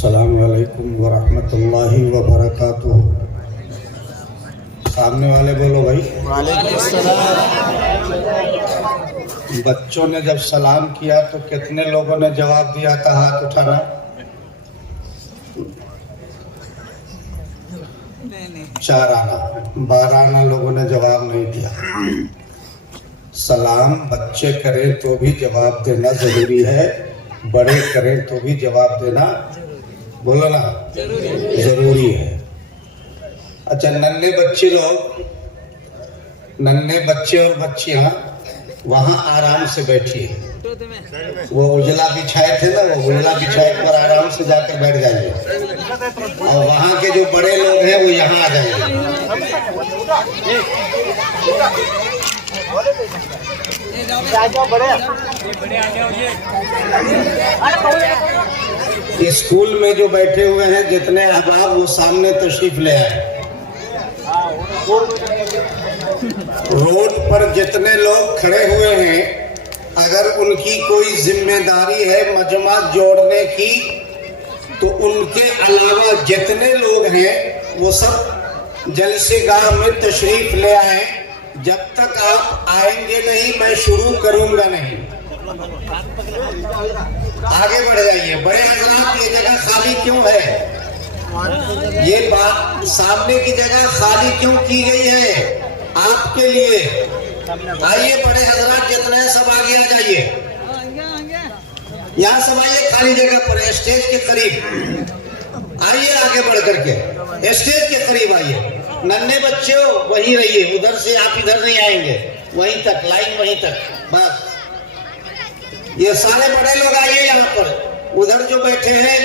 अस्सलामु अलैकुम वरहमतुल्लाहि वबरकातुहू। सामने वाले बोलो भाई। बच्चों ने जब सलाम किया तो कितने लोगों ने जवाब दिया था? हाथ उठाना। चार आना, 12 आना लोगों ने जवाब नहीं दिया। सलाम बच्चे करें तो भी जवाब देना जरूरी है, बड़े करें तो भी जवाब देना, बोलो ना, जरूरी है। अच्छा, नन्हे बच्चे और बच्चियां वहां आराम से बैठिए। वो उजला बिछाए थे ना, वो उजला बिछाए पर आराम से जाकर बैठ जाइए। और वहां के जो बड़े लोग हैं वो यहाँ आ जाइए। स्कूल में जो बैठे हुए हैं जितने अहबाब वो सामने तशरीफ ले आए। रोड पर जितने लोग खड़े हुए हैं, अगर उनकी कोई जिम्मेदारी है मजमा जोड़ने की, तो उनके अलावा जितने लोग हैं वो सब जलसेगाह में तशरीफ ले आए। जब तक आप आएंगे नहीं मैं शुरू करूंगा नहीं। आगे बढ़ जाइए। बड़े हजरात, ये जगह खाली क्यों है? ये बात सामने की जगह खाली क्यों की गई है? आपके लिए। आइए बड़े हजरात जितने हैं सब आगे आ जाइए। यहाँ सब आइए, खाली जगह पर स्टेज के करीब आइए। आगे बढ़ करके स्टेज के करीब आइए। नन्हे बच्चे हो वहीं रहिए, उधर से आप इधर नहीं आएंगे, वहीं तक लाइन, वहीं तक बस। ये सारे बड़े लोग आइए यहाँ पर। उधर जो बैठे हैं,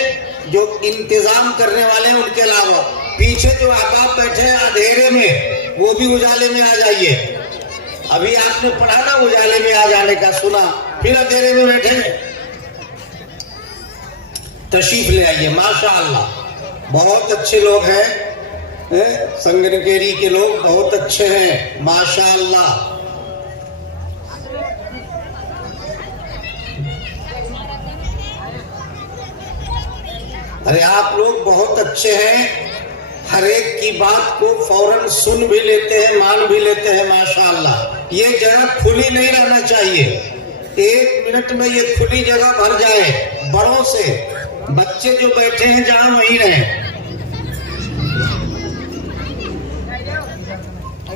जो इंतजाम करने वाले हैं, उनके अलावा पीछे जो अहबाब बैठे हैं अंधेरे में, वो भी उजाले में आ जाइए। अभी आपने पढ़ा ना उजाले में आ जाने का, सुना, फिर अंधेरे में बैठे तशरीफ ले आइए। माशाअल्लाह बहुत अच्छे लोग हैं। संगनकेरी के लोग बहुत अच्छे हैं माशाअल्लाह। अरे आप लोग बहुत अच्छे हैं, हर एक की बात को फौरन सुन भी लेते हैं, मान भी लेते हैं माशाअल्लाह। ये जगह खुली नहीं रहना चाहिए। 1 मिनट में ये खुली जगह भर जाए बड़ों से। बच्चे जो बैठे हैं जहां वहीं रहे। आ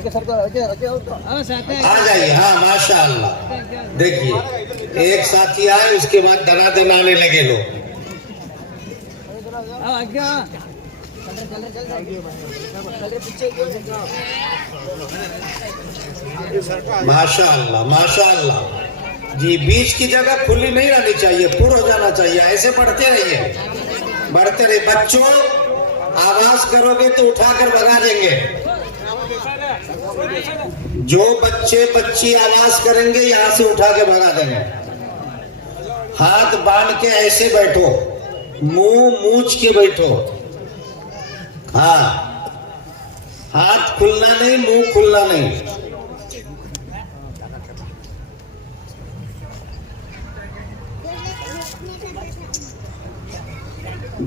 जाइए। हाँ माशाअल्लाह। देखिए एक साथी आए, उसके बाद दना दनाने लगे लोग। माशाअल्लाह माशाअल्लाह जी। बीच की जगह खुली नहीं रहनी चाहिए, पुर हो जाना चाहिए। ऐसे बढ़ते रहिए, बढ़ते रहिए। बच्चों आवाज करोगे तो उठाकर भगा देंगे। जो बच्चे बच्ची आवाज करेंगे यहाँ से उठा के भगा देंगे। हाथ बांध के ऐसे बैठो, मुंह मूछ के बैठो। हाँ, हाथ खुलना नहीं, मुंह खुलना नहीं।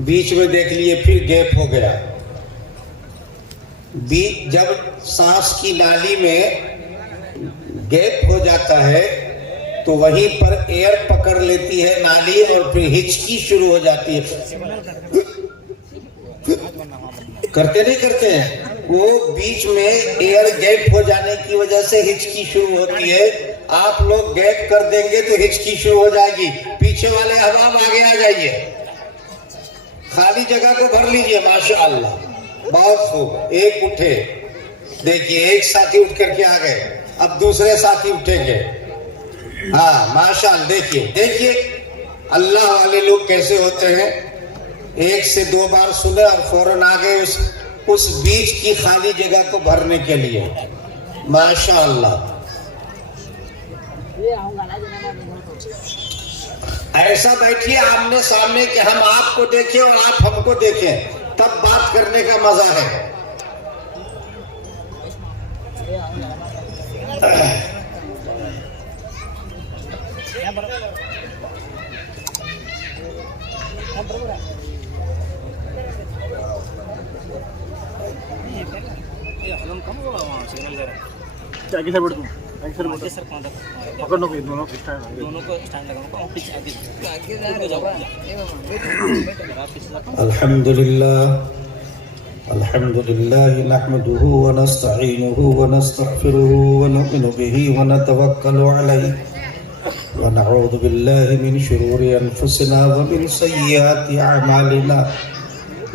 बीच में देख लिए, फिर गैप हो गया। बीच जब सांस की नाली में गैप हो जाता है तो वहीं पर एयर पकड़ लेती है नाली, और फिर हिचकी शुरू हो जाती है। करते नहीं करते हैं वो, बीच में एयर गैप हो जाने की वजह से हिचकी शुरू होती है। आप लोग गैप कर देंगे तो हिचकी शुरू हो जाएगी। पीछे वाले अहबाब आगे आ जाइए, खाली जगह को भर लीजिए। माशाअल्लाह बहुत खूब। एक उठे, देखिए एक साथी उठ करके आ गए, अब दूसरे साथी उठेंगे। हाँ माशाअल्लाह। देखिए देखिए अल्लाह वाले लोग कैसे होते हैं। 1 से 2 बार सुने और फौरन आ गए उस बीच की खाली जगह को भरने के लिए। माशाअल्लाह। ऐसा बैठिए आमने सामने कि हम आपको देखें और आप हमको देखें, तब बात करने का मजा है। आगे से बैठ आगे सर कौन पकड़ो को दोनों को स्टैंड लगाओ और पीछे आगे जाओ अल्हम्दुलिल्लाह नहमदुहु व नस्तईनुहु व नस्तगफिरुहु व नु'मिनु बिही व नतवक्कलु अलैहि व नऊज़ु बिल्लाहि मिन शुरूरि अनफुसिना व मिन सय्यिआति अअमालिना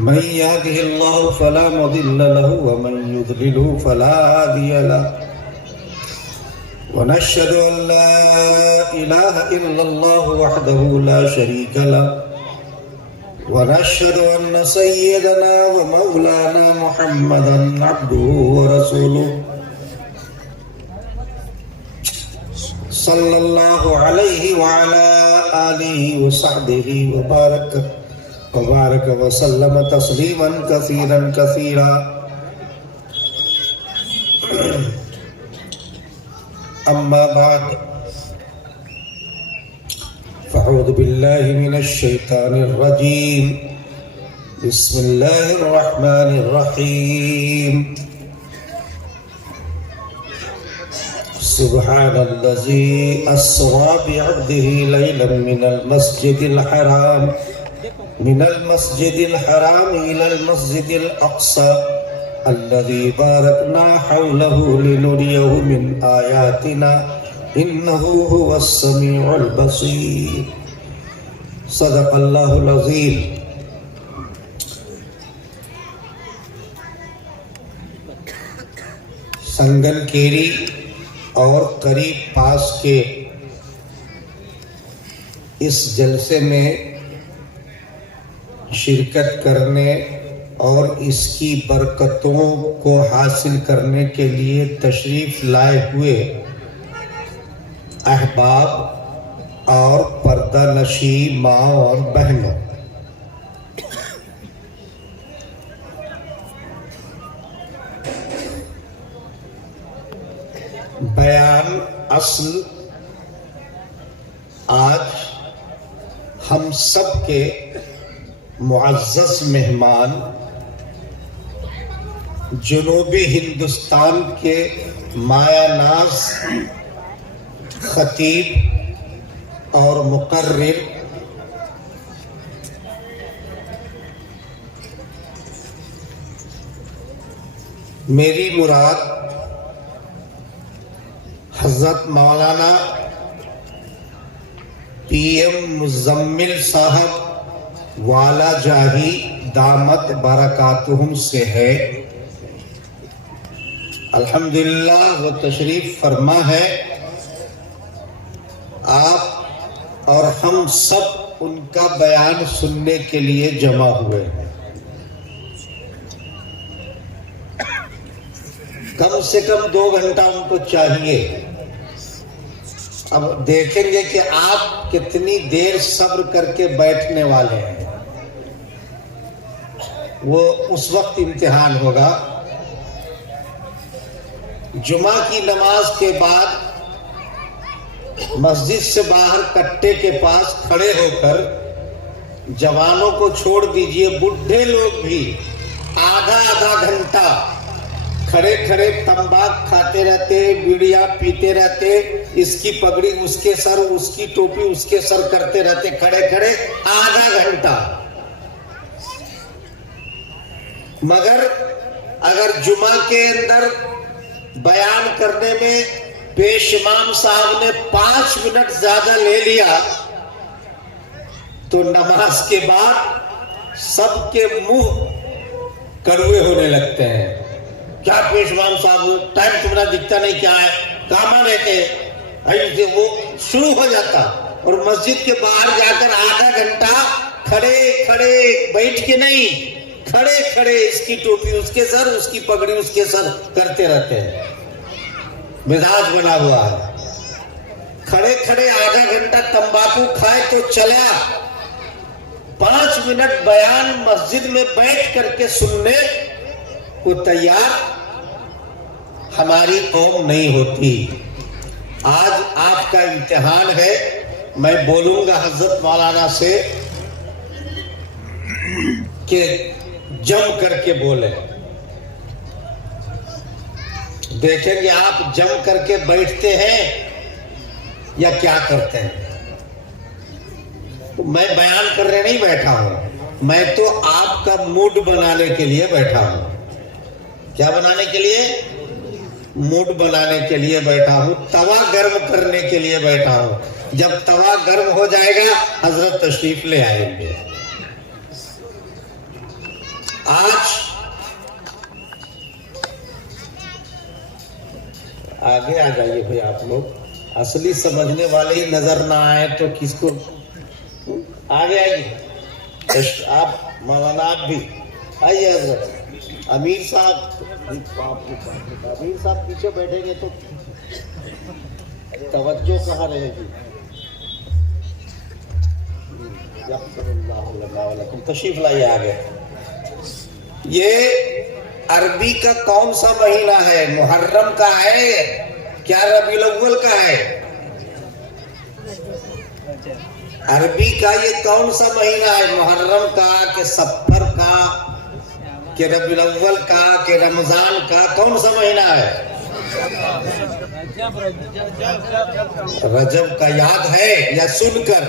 मन यहदिहिल्लाहु फला मुदिल्ल लहु व मन युद्लिलहु फला हादिय लहु व नशहदु अन ला इलाहा इल्लल्लाहु वहदहु ला शरीका लहु व नशहदु अन्न सय्यदना व मौलाना मुहम्मदन अब्दुहु व रसूलुहु सल्लल्लाहु अलैहि व अला आलिहि व सहबिहि व बारक व सल्लम तस्लीमन कसीरन कसीरा। अम्मा बाद फ़अऊज़ु बिल्लाहि मिनश शैतानिर रजीम बिस्मिल्लाहिर रहमानिर रहीम सुब्हानल्लज़ी अस्रा बिअब्दिही लैलन मिनल मस्जिदिल हराम इलल मस्जिदिल अक़सा अल्लज़ी बारकना हौलहु लिनुरियहु मिन आयातिना इन्नहु हुवस समीउल बसीर। सदक़ल्लाहुल अज़ीम। संगनकेरी और करीब पास के इस जलसे में शिरकत करने और इसकी बरकतों को हासिल करने के लिए तशरीफ लाए हुए अहबाब और पर्दा नशी माँ और बहनों, बयान असल आज हम सब के मुअज़्ज़ज़ मेहमान जनूबी हिंदुस्तान के मायानाज खतीब और मुकर्रिर मेरी मुराद हज़रत मौलाना PM मुज़म्मिल साहब वाला जाही दामत बरकातुहुम से है। अल्हम्दुलिल्लाह वो तशरीफ फरमा है। आप और हम सब उनका बयान सुनने के लिए जमा हुए हैं। कम से कम 2 घंटा उनको चाहिए। अब देखेंगे कि आप कितनी देर सब्र करके बैठने वाले हैं, वो उस वक्त इम्तिहान होगा। जुमा की नमाज के बाद मस्जिद से बाहर कट्टे के पास खड़े होकर जवानों को छोड़ दीजिए, बुढ़े लोग भी आधा घंटा खड़े खड़े तंबाक खाते रहते, बीड़ियां पीते रहते, इसकी पगड़ी उसके सर, उसकी टोपी उसके सर करते रहते, खड़े खड़े आधा घंटा। मगर अगर जुमा के अंदर बयान करने में पेश इमाम साहब ने 5 मिनट ज्यादा ले लिया तो नमाज के बाद सबके मुंह कड़वे होने लगते हैं। क्या पेश इमाम साहब, टाइम तुम्हारा दिखता नहीं, क्या है, काम रहते, वो शुरू हो जाता। और मस्जिद के बाहर जाकर आधा घंटा खड़े खड़े, बैठ के नहीं, खड़े खड़े इसकी टोपी उसके सर, उसकी पगड़ी उसके सर करते रहते हैं। मिजाज बना हुआ है। खड़े खड़े आधा घंटा तंबाकू खाए तो चला, 5 मिनट बयान मस्जिद में बैठ करके सुनने को तैयार हमारी कौम नहीं होती। आज आपका इम्तिहान है। मैं बोलूंगा हजरत मौलाना से कि जम करके बोले। देखेंगे आप जम करके बैठते हैं या क्या करते हैं। तो मैं बयान करने नहीं बैठा हूं, मैं तो आपका मूड बनाने के लिए बैठा हूं। क्या बनाने के लिए? मूड बनाने के लिए बैठा हूं, तवा गर्म करने के लिए बैठा हूं। जब तवा गर्म हो जाएगा हजरत तशरीफ ले आएंगे। आज आगे आ जाइए भाई आप लोग, असली समझने वाले ही नजर ना आए तो किसको। आगे आइए आप, मौलाना आप भी आइए। हजरत अमीर साहब, अमीर साहब पीछे बैठेंगे तो तवज्जो कहाँ रहेगी। तशरीफ लाइए आगे। ये अरबी का कौन सा महीना है? मुहर्रम का है क्या रबीउल अव्वल का है? अरबी का ये कौन सा महीना है? मुहर्रम का कि सफर का कि रबीउल अव्वल का कि रमजान का? कौन सा महीना है? रजब का। याद है या सुनकर?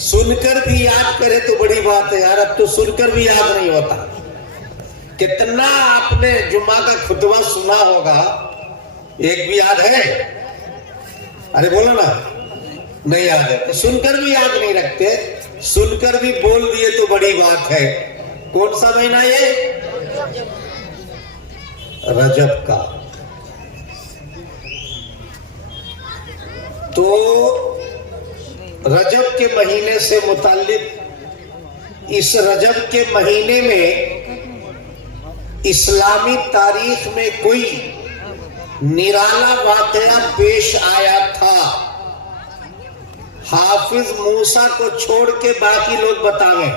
सुनकर भी याद करे तो बड़ी बात है यार, अब तो सुनकर भी याद नहीं होता। कितना आपने जुम्मा का खुतबा सुना होगा, एक भी याद है? अरे बोलो ना, नहीं याद है तो सुनकर भी याद नहीं रखते, सुनकर भी बोल दिए तो बड़ी बात है। कौन सा महीना ये? रजब का। तो रजब के महीने से मुताल्लिक इस रजब के महीने में इस्लामी तारीख में कोई निराला वाकया पेश आया था। हाफिज मूसा को छोड़ के बाकी लोग बतावें,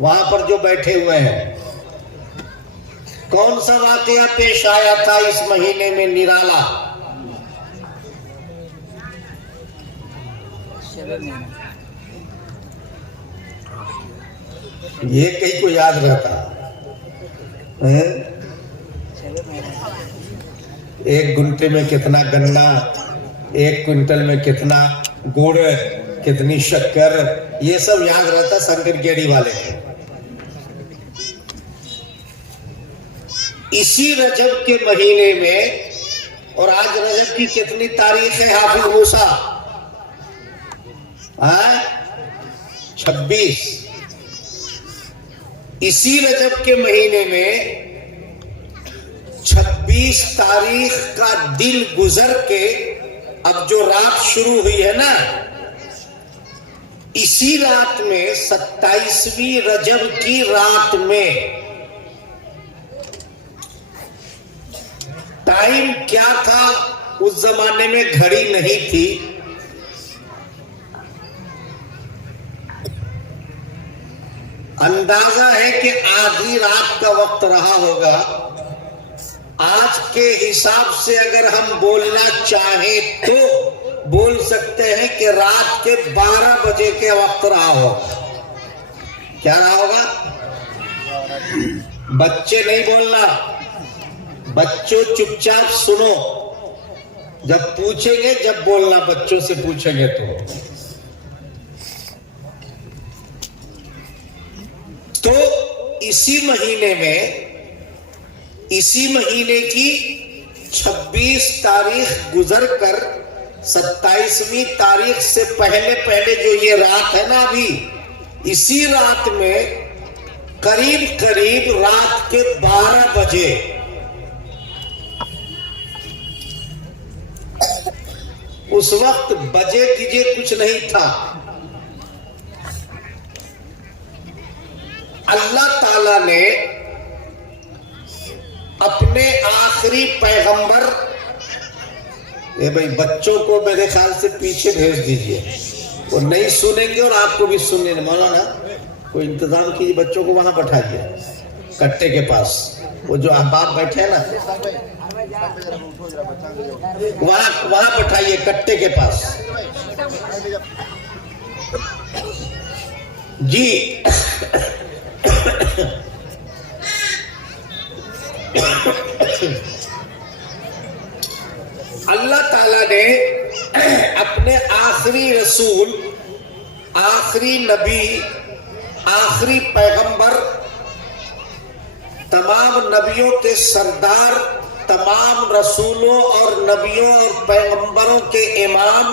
वहां पर जो बैठे हुए हैं, कौन सा वाकया पेश आया था इस महीने में निराला? ये कहीं को याद रहता है? एक गुंठे में कितना गन्ना, एक क्विंटल में कितना गुड़, कितनी शक्कर, ये सब याद रहता शंकर गेड़ी वाले को। इसी रजब के महीने में, और आज रजब की कितनी तारीख है हाफिज मूसा? 26। इसी रजब के महीने में 26 तारीख का दिन गुजर के अब जो रात शुरू हुई है ना, इसी रात में 27वीं रजब की रात में टाइम क्या था? उस जमाने में घड़ी नहीं थी। अंदाजा है कि आधी रात का वक्त रहा होगा। आज के हिसाब से अगर हम बोलना चाहें तो बोल सकते हैं कि रात के 12 बजे के वक्त रहा होगा। क्या रहा होगा? बच्चे नहीं बोलना, बच्चों चुपचाप सुनो। जब पूछेंगे, जब बोलना, बच्चों से पूछेंगे तो इसी महीने में, इसी महीने की 26 तारीख गुजर कर 27वीं तारीख से पहले पहले जो ये रात है ना अभी, इसी रात में करीब करीब रात के 12 बजे उस वक्त बजे कीजिए कुछ नहीं था, अल्लाह ताला ने अपने आखिरी पैगंबर, ये भाई बच्चों को मेरे ख्याल से पीछे भेज दीजिए, वो नहीं सुनेंगे और आपको भी सुनने। मौलाना कोई इंतजाम कीजिए, बच्चों को वहां बैठा दिया कट्टे के पास, वो जो अहबाब बैठे हैं ना, वहां बैठाइए कट्टे के पास। जी अपने आखिरी रसूल, आखिरी नबी, आखिरी पैगंबर, तमाम नबियों के सरदार, तमाम रसूलों और नबियों और पैगंबरों के इमाम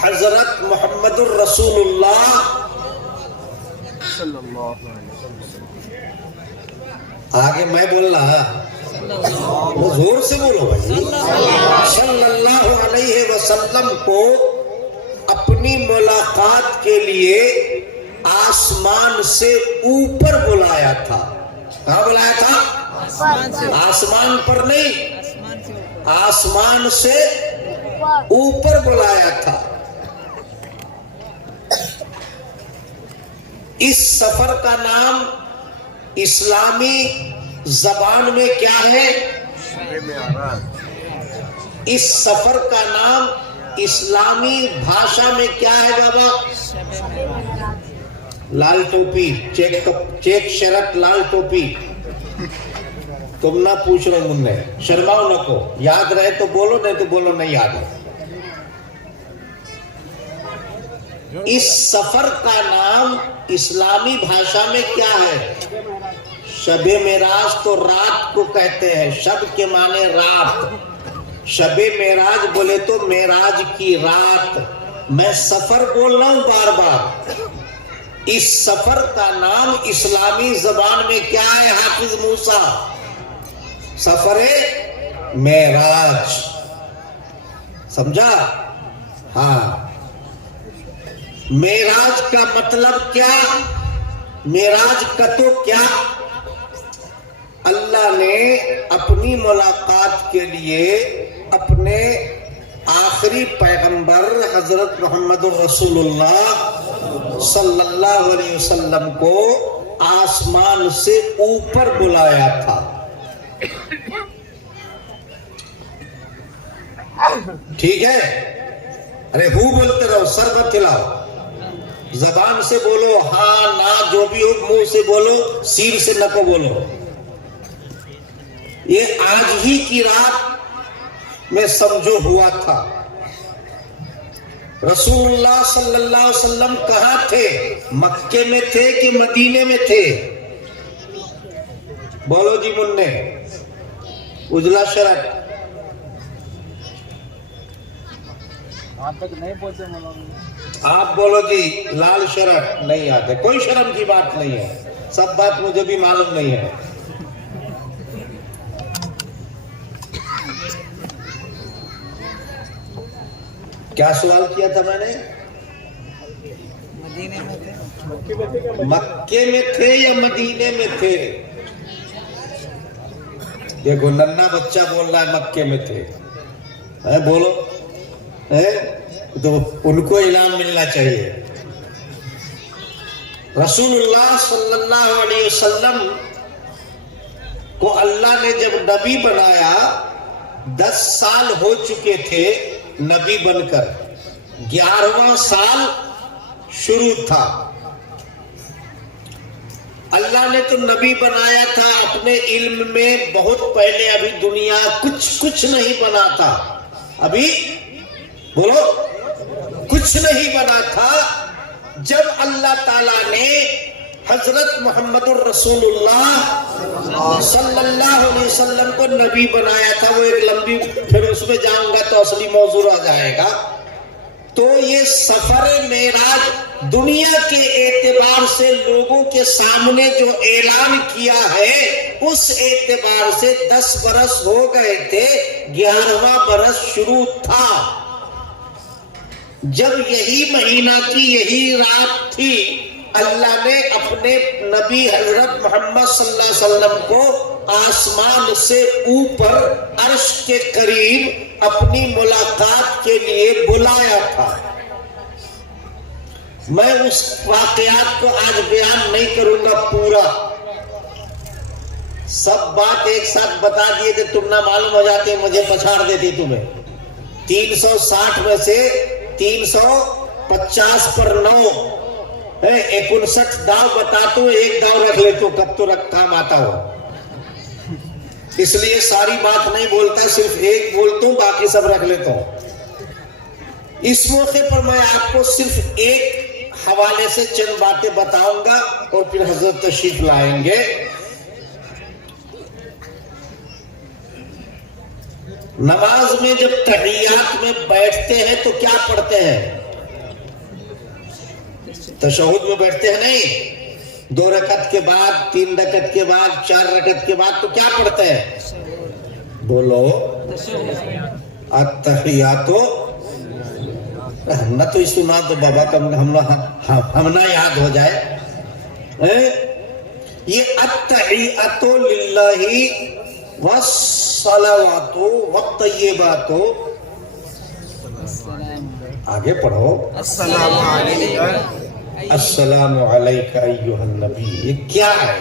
हजरत मोहम्मदुर रसूलुल्लाह सल्लल्लाहु अलैहि वसल्लम। आगे मैं बोल रहा, वो जोर से बोलो भाई। सल्लल्लाहु अलैहि वसल्लम को अपनी मुलाकात के लिए आसमान से ऊपर बुलाया था। कहाँ बुलाया था? आसमान पर नहीं, आसमान से ऊपर बुलाया था। इस सफर का नाम इस्लामी जबान में क्या है? इस सफर का नाम इस्लामी भाषा में क्या है बाबा? लाल टोपी, चेक शर्ट, लाल टोपी। तुम ना पूछ रहे मुन्ने, शर्माओ नको, याद रहे तो बोलो, नहीं तो बोलो नहीं याद है। इस सफर का नाम इस्लामी भाषा में क्या है? शबे मेराज तो रात को कहते हैं, शब के माने रात। शबे मेराज बोले तो मेराज की रात। मैं सफर बोल रहा हूं बार बार। इस सफर का नाम इस्लामी जबान में क्या है हाफिज मूसा? सफरे मेराज। समझा? हाँ। मेराज का मतलब क्या? मेराज का तो क्या? अल्लाह ने अपनी मुलाकात के लिए अपने आखिरी पैगंबर हजरत मोहम्मदुर रसूलुल्लाह सल्लल्लाहु अलैहि वसल्लम को आसमान से ऊपर बुलाया था। ठीक है? अरे हु बोलते रहो, सर मत हिलाओ, जबान से बोलो, हाँ ना जो भी हो, मुंह से बोलो, सिर से नको बोलो। ये आज ही की रात में समझो हुआ था। रसूलुल्लाह सल्लल्लाहु अलैहि वसल्लम कहाँ थे? मक्के में थे कि मदीने में थे? बोलो जी मुन्ने, उजला शर्ट। आप तक नहीं पहुंचे मौलाना। आप बोलो जी लाल शर्ट। नहीं आते, कोई शर्म की बात नहीं है, सब बात मुझे भी मालूम नहीं है। क्या सवाल किया था मैंने? मदीने में थे, मक्के में थे या मदीने में थे? देखो नन्ना बच्चा बोल रहा है मक्के में थे। है बोलो, है तो उनको इनाम मिलना चाहिए। रसूलुल्लाह सल्लल्लाहु अलैहि वसल्लम को अल्लाह ने जब नबी बनाया, 10 साल हो चुके थे नबी बनकर, 11वां साल शुरू था। अल्लाह ने तो नबी बनाया था अपने इल्म में बहुत पहले, अभी दुनिया कुछ नहीं बना था। अभी बोलो, कुछ नहीं बना था जब अल्लाह ताला ने हजरत मोहम्मदुर रसूलुल्लाह सल्लल्लाहु अलैहि वसल्लम को नबी बनाया था। वो एक लंबी, फिर उसमें जाऊंगा तो असली मौजू आ जाएगा। तो ये सफर मेराज दुनिया के एतबार से लोगों के सामने जो ऐलान किया है, उस एतबार से 10 बरस हो गए थे, 11वां बरस शुरू था। जब यही महीना की यही रात थी, अल्लाह ने अपने नबी हजरत मोहम्मद सल्लल्लाहु अलैहि वसल्लम को आसमान से ऊपर अर्श के करीब अपनी मुलाकात के लिए बुलाया था। मैं उस वाकयात को आज बयान नहीं करूंगा पूरा, सब बात एक साथ बता दिए थे, तुम ना मालूम हो जाते, मुझे पछाड़ देती तुम्हें। 360 में से 350 पर 9 है, 59 दाव बताता हूं, एक दाव रख लेता हूं, कब तो काम आता हो। इसलिए सारी बात नहीं बोलता, सिर्फ एक बोलता हूं, बाकी सब रख लेता हूं। इस मौके पर मैं आपको सिर्फ एक हवाले से चंद बातें बताऊंगा और फिर हजरत तशरीफ लाएंगे। नमाज में जब तहियात में बैठते हैं तो क्या पढ़ते हैं? तशहुद में बैठते हैं नहीं, 2 रकत के बाद, 3 रकत के बाद, 4 रकत के बाद तो क्या पढ़ते हैं? बोलो, अत्तहियातो। न तो सुना तो बाबा का हम ना याद हो जाए। ये अत्तहियातो लिल्लाही वस्सलावातो वत्तय्यिबातो। आगे पढ़ो। अस्सलामु अलैका अय्युहन नबी। ये क्या है?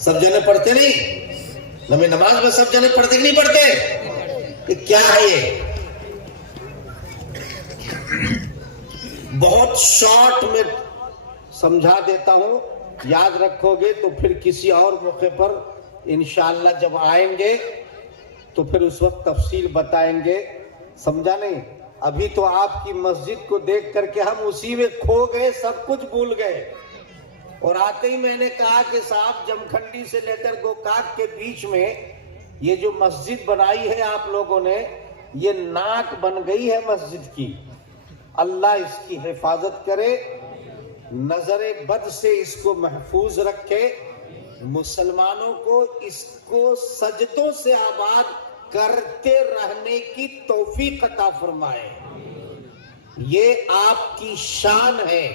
सब जने पढ़ते नहीं? नबी नमाज में सब जने पढ़ते कि नहीं पढ़ते? ये क्या है? ये बहुत शॉर्ट में समझा देता हूं, याद रखोगे तो फिर किसी और मौके पर इंशाअल्लाह जब आएंगे तो फिर उस वक्त तफसील बताएंगे। समझा नहीं? अभी तो आपकी मस्जिद को देख करके हम उसी में खो गए, सब कुछ भूल गए। और आते ही मैंने कहा कि साहब, जमखंडी से लेकर गोकाक के बीच में ये जो मस्जिद बनाई है आप लोगों ने, ये नाक बन गई है मस्जिद की। अल्लाह इसकी हिफाजत करे, नजरे बद से इसको महफूज रखे, मुसलमानों को इसको सजदों से आबाद करते रहने की तौफीक अता फरमाए। ये आपकी शान है,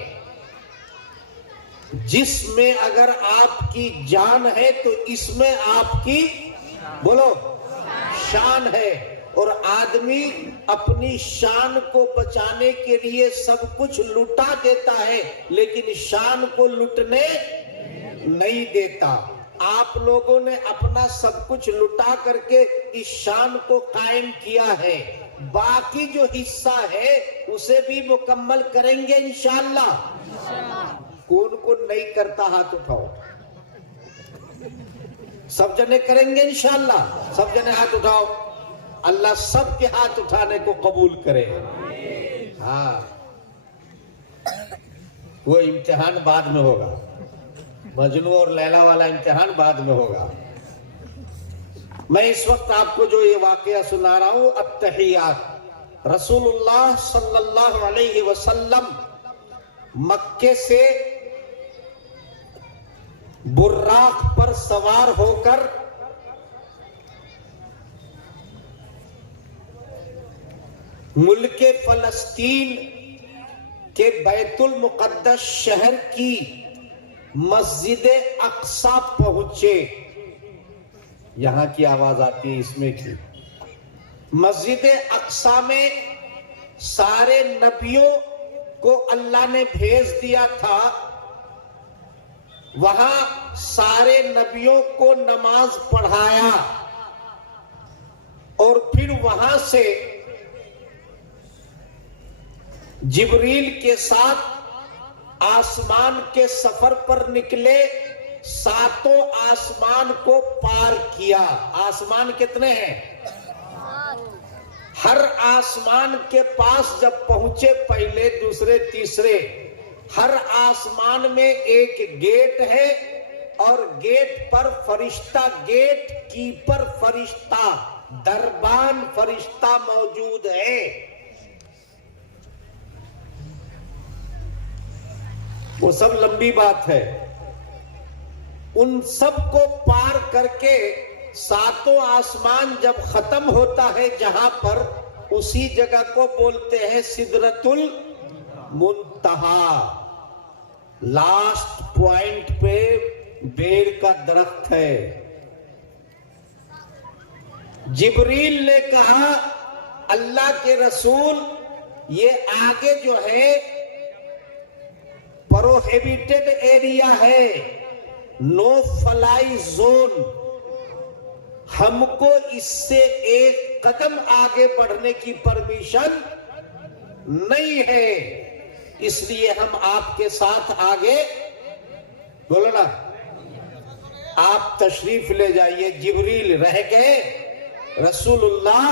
जिसमें अगर आपकी जान है तो इसमें आपकी, बोलो, शान है। और आदमी अपनी शान को बचाने के लिए सब कुछ लुटा देता है, लेकिन शान को लुटने नहीं देता। आप लोगों ने अपना सब कुछ लुटा करके इस शान को कायम किया है। बाकी जो हिस्सा है उसे भी मुकम्मल करेंगे इंशाअल्लाह। कौन कौन नहीं करता हाथ उठाओ। सब जने करेंगे इंशाअल्लाह। सब जने हाथ उठाओ। अल्लाह सबके हाथ उठाने को कबूल करे। हाँ, वो इम्तिहान बाद में होगा, मजनू और लैला वाला इम्तिहान बाद में होगा। मैं इस वक्त आपको जो ये वाकया सुना रहा हूं, अत्तहियात। रसूलुल्लाह सल्लल्लाहु अलैहि वसल्लम मक्के से बुर्राक पर सवार होकर मुल्के फलस्तीन के बैतुल मुकद्दस शहर की मस्जिद अक्सा पहुंचे। यहां की आवाज आती है इसमें की। मस्जिद अक्सा में सारे नबियों को अल्लाह ने भेज दिया था। वहां सारे नबियों को नमाज पढ़ाया और फिर वहां से जिब्रील के साथ आसमान के सफर पर निकले। 7 आसमान को पार किया। आसमान कितने हैं? हर आसमान के पास जब पहुंचे, पहले, दूसरे, तीसरे, हर आसमान में एक गेट है और गेट पर फरिश्ता, गेट कीपर फरिश्ता, दरबान फरिश्ता मौजूद है। वो सब लंबी बात है। उन सब को पार करके 7 आसमान जब खत्म होता है जहां पर, उसी जगह को बोलते हैं सिदरतुल मुंतहा। लास्ट पॉइंट पे बेर का दरख्त है। जिब्रील ने कहा, अल्लाह के रसूल, ये आगे जो है प्रोहिबिटेड एरिया है, नो फ्लाई जोन। हमको इससे एक कदम आगे बढ़ने की परमिशन नहीं है, इसलिए हम आपके साथ आगे, बोलो ना, आप तशरीफ ले जाइए। जिब्रील रह गए, रसूलुल्लाह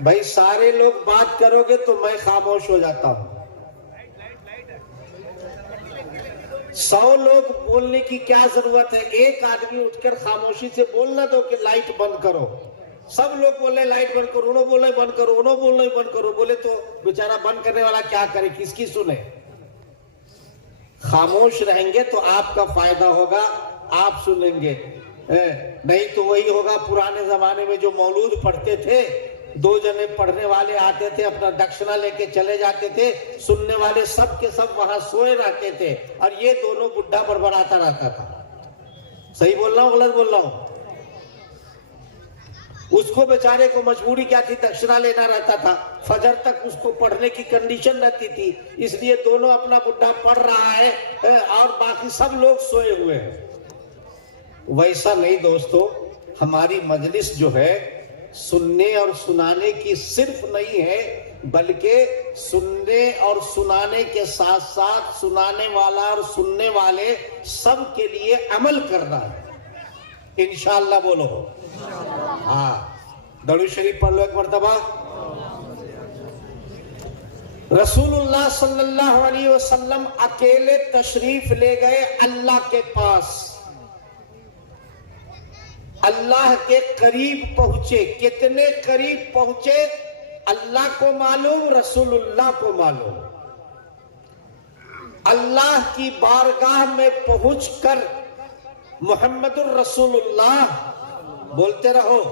भाई सारे लोग बात करोगे तो मैं खामोश हो जाता हूं। 100 लोग बोलने की क्या जरूरत है, एक आदमी उठकर खामोशी से बोलना दो कि लाइट बंद करो। सब लोग बोले लाइट बंद करो, उन्होंने बोले बंद करो, उन्होंने बोले बंद करो, बोले तो बेचारा बंद करने वाला क्या करे, किसकी सुने। खामोश रहेंगे तो आपका फायदा होगा, आप सुनेंगे। नहीं तो वही होगा पुराने जमाने में जो मौलूद पढ़ते थे, 2 जने पढ़ने वाले आते थे, अपना दक्षिणा लेके चले जाते थे, सुनने वाले सब के सब वहां सोए रहते थे और ये दोनों बुढ़ा बड़बड़ाता रहता था। सही बोल रहा हूं गलत बोल रहा हूं? उसको बेचारे को मजबूरी क्या थी, दक्षिणा लेना रहता था, फजर तक उसको पढ़ने की कंडीशन रहती थी, इसलिए दोनों अपना बुढ़ा पढ़ रहा है और बाकी सब लोग सोए हुए हैं। वैसा नहीं दोस्तों, हमारी मजलिस जो है सुनने और सुनाने की सिर्फ नहीं है, बल्कि सुनने और सुनाने के साथ साथ सुनाने वाला और सुनने वाले सब के लिए अमल करना है। इंशाअल्लाह बोलो। हाँ, दरूद शरीफ पढ़ लो एक मर्तबा। रसूलुल्लाह सल्लल्लाहु अलैहि वसल्लम अकेले तशरीफ ले गए अल्लाह के पास, अल्लाह के करीब पहुंचे। कितने करीब पहुंचे अल्लाह को मालूम, रसूलुल्लाह को मालूम। अल्लाह की बारगाह में पहुंचकर मुहम्मदुर रसूलुल्लाह बोलते रहो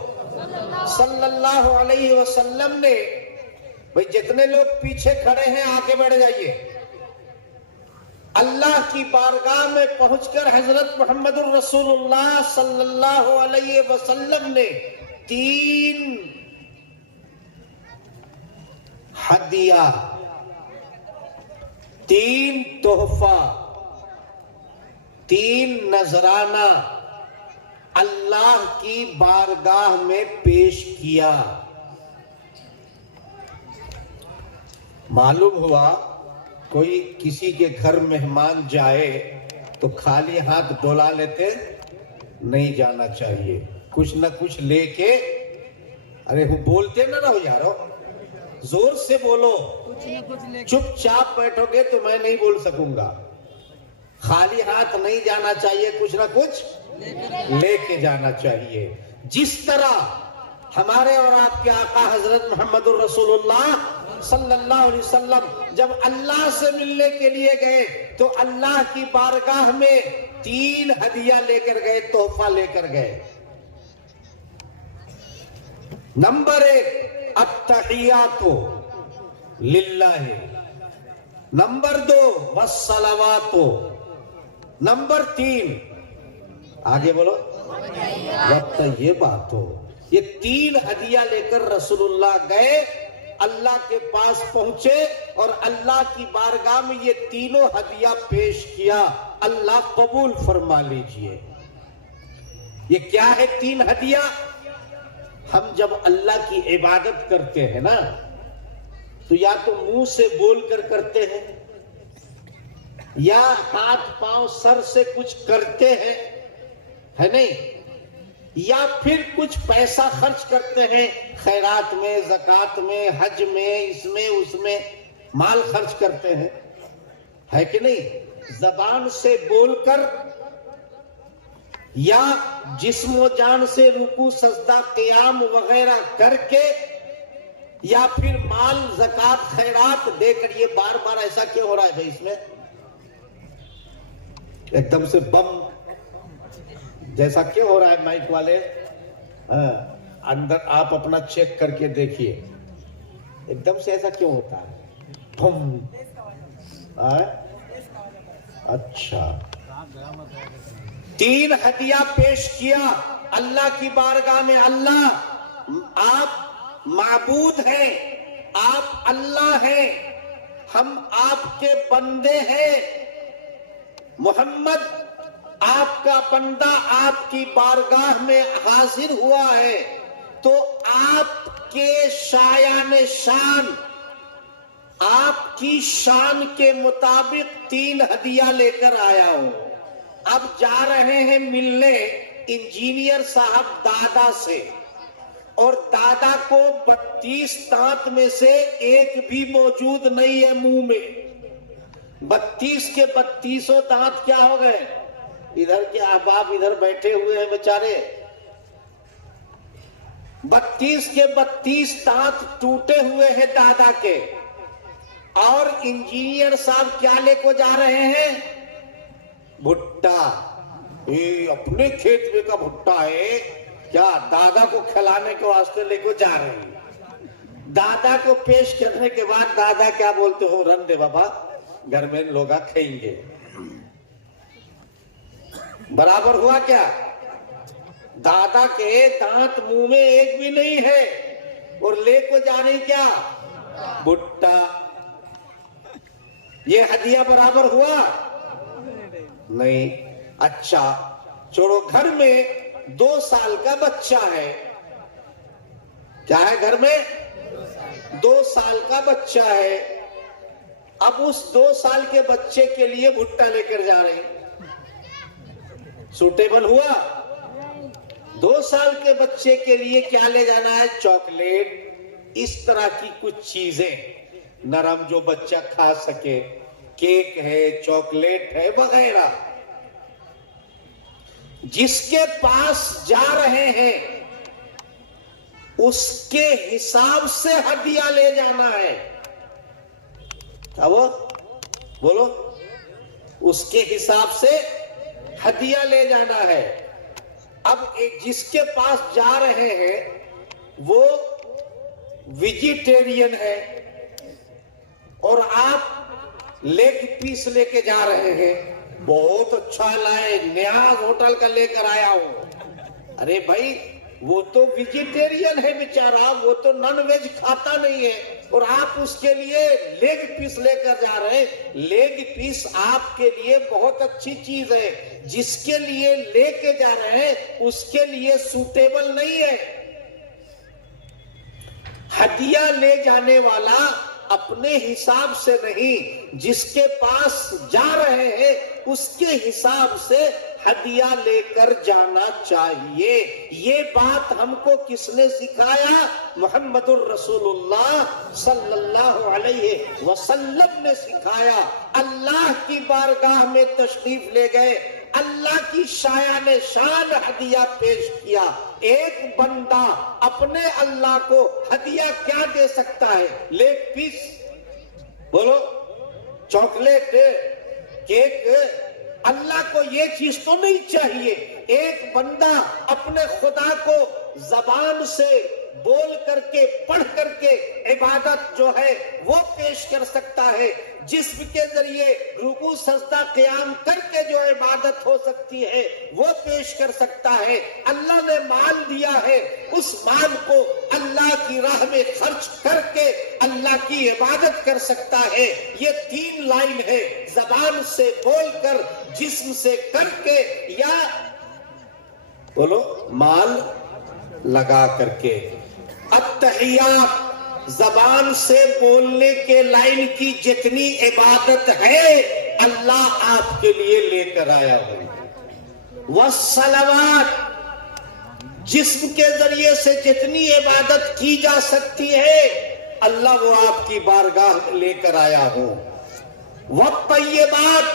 सल्लल्लाहु अलैहि वसल्लम ने, भाई जितने लोग पीछे खड़े हैं आगे बढ़ जाइए। अल्लाह की बारगाह में पहुंचकर हजरत मुहम्मदुर रसूलुल्लाह सल्लल्लाहु अलैहि वसल्लम ने 3 हदिया, 3 तोहफा, 3 नजराना अल्लाह की बारगाह में पेश किया। मालूम हुआ कोई किसी के घर मेहमान जाए तो खाली हाथ डोला लेते नहीं जाना चाहिए, कुछ ना कुछ लेके। अरे वो बोलते ना रहो यारो, जोर से बोलो, चुपचाप बैठोगे तो मैं नहीं बोल सकूंगा। खाली हाथ नहीं जाना चाहिए, कुछ ना कुछ लेके जाना चाहिए। जिस तरह हमारे और आपके आका हजरत मोहम्मदुर रसूलुल्लाह सल्लल्लाहु अलैहि वसल्लम जब अल्लाह से मिलने के लिए गए तो अल्लाह की बारगाह में 3 हदिया लेकर गए, तोहफा लेकर गए। नंबर 1 अत्तहियातु लिल्लाहि, नंबर 2 वस्सलावातु, नंबर 3 आगे बोलो वक्त। ये बात हो, ये 3 हदिया लेकर रसूलुल्लाह गए, अल्लाह के पास पहुंचे और अल्लाह की बारगाह में ये तीनों हदिया पेश किया। अल्लाह कबूल फरमा लीजिए। ये क्या है 3 हदिया? हम जब अल्लाह की इबादत करते हैं ना, तो या तो मुंह से बोलकर करते हैं, या हाथ पांव सर से कुछ करते हैं, है नहीं, या फिर कुछ पैसा खर्च करते हैं, खैरात में, ज़कात में, हज में, इसमें उसमें माल खर्च करते हैं, है कि नहीं। जबान से बोलकर या जिस्म जान से रुकू सजदा क़याम वगैरह करके, या फिर माल ज़कात खैरात देकर। ये बार बार ऐसा क्यों हो रहा है भाई? इसमें एकदम से बम जैसा क्यों हो रहा है माइक वाले? अंदर आप अपना चेक करके देखिए, एकदम से ऐसा क्यों होता है? अच्छा, 3 हदिया पेश किया अल्लाह की बारगाह में। अल्लाह, आप माबूद हैं, आप अल्लाह हैं, हम आपके बंदे हैं। मोहम्मद आपका बंदा आपकी बारगाह में हाजिर हुआ है, तो आपके शायाने शान, आपकी शान के मुताबिक 3 हदिया लेकर आया हूं। अब जा रहे हैं मिलने इंजीनियर साहब दादा से, और दादा को 32 दांत में से एक भी मौजूद नहीं है मुंह में। 32 के 32 दांत क्या हो गए? इधर के अहबाब इधर बैठे हुए हैं बेचारे, 32 के 32 दांत टूटे हुए हैं दादा के। और इंजीनियर साहब क्या लेको जा रहे हैं? भुट्टा। ये अपने खेत में का भुट्टा है क्या? दादा को खिलाने के वास्ते लेको जा रहे हैं। दादा को पेश करने के बाद दादा क्या बोलते हो? रन दे बाबा, घर में लोग खाएंगे। बराबर हुआ क्या? दादा के दांत मुंह में एक भी नहीं है और लेको जा रही क्या? भुट्टा। ये हदिया बराबर हुआ? नहीं। अच्छा छोड़ो, घर में 2 साल का बच्चा है। क्या है? घर में 2 साल का बच्चा है। अब उस 2 साल के बच्चे के लिए भुट्टा लेकर जा रहे हैं, सूटेबल हुआ? 2 साल के बच्चे के लिए क्या ले जाना है? चॉकलेट, इस तरह की कुछ चीजें नरम जो बच्चा खा सके, केक है, चॉकलेट है वगैरह। जिसके पास जा रहे हैं उसके हिसाब से हदिया ले जाना है। अब बोलो, उसके हिसाब से हदिया ले जाना है। अब एक जिसके पास जा रहे हैं वो वेजिटेरियन है और आप लेग पीस लेके जा रहे हैं, बहुत अच्छा लाए, न्याज होटल का लेकर आया हूं। अरे भाई वो तो वेजिटेरियन है बेचारा, वो तो नॉन वेज खाता नहीं है और आप उसके लिए लेग पीस लेकर जा रहे हैं। लेग पीस आपके लिए बहुत अच्छी चीज है, जिसके लिए लेके जा रहे हैं उसके लिए सूटेबल नहीं है। हदिया ले जाने वाला अपने हिसाब से नहीं, जिसके पास जा रहे हैं उसके हिसाब से हदिया लेकर जाना चाहिए। ये बात हमको किसने सिखाया? मुहम्मदुर रसूलुल्लाह सल्लल्लाहु अलैहि वसल्लम ने सिखाया। अल्लाह की बारगाह में तशरीफ ले गए, अल्लाह की शायान शान हदिया पेश किया। एक बंदा अपने अल्लाह को हदिया क्या दे सकता है? लेग पीस, बोलो, चॉकलेट, केक। अल्लाह को ये चीज तो नहीं चाहिए। एक बंदा अपने खुदा को जबान से बोल करके, पढ़ करके इबादत जो है वो पेश कर सकता है। जिस्म के जरिए रुकू सजदा क़याम करके जो इबादत हो सकती है वो पेश कर सकता है। अल्लाह ने माल दिया है, उस माल को अल्लाह की राह में खर्च करके अल्लाह की इबादत कर सकता है। ये 3 लाइन है, जबान से बोलकर, जिस्म से करके, या बोलो माल लगा करके। अत्तहियात जबान से बोलने के लाइन की जितनी इबादत है अल्लाह आपके लिए लेकर आया हो। वस्सलावात जिस्म के जरिए से जितनी इबादत की जा सकती है अल्लाह वो आपकी बारगाह में लेकर आया हो। वत्तय्यबात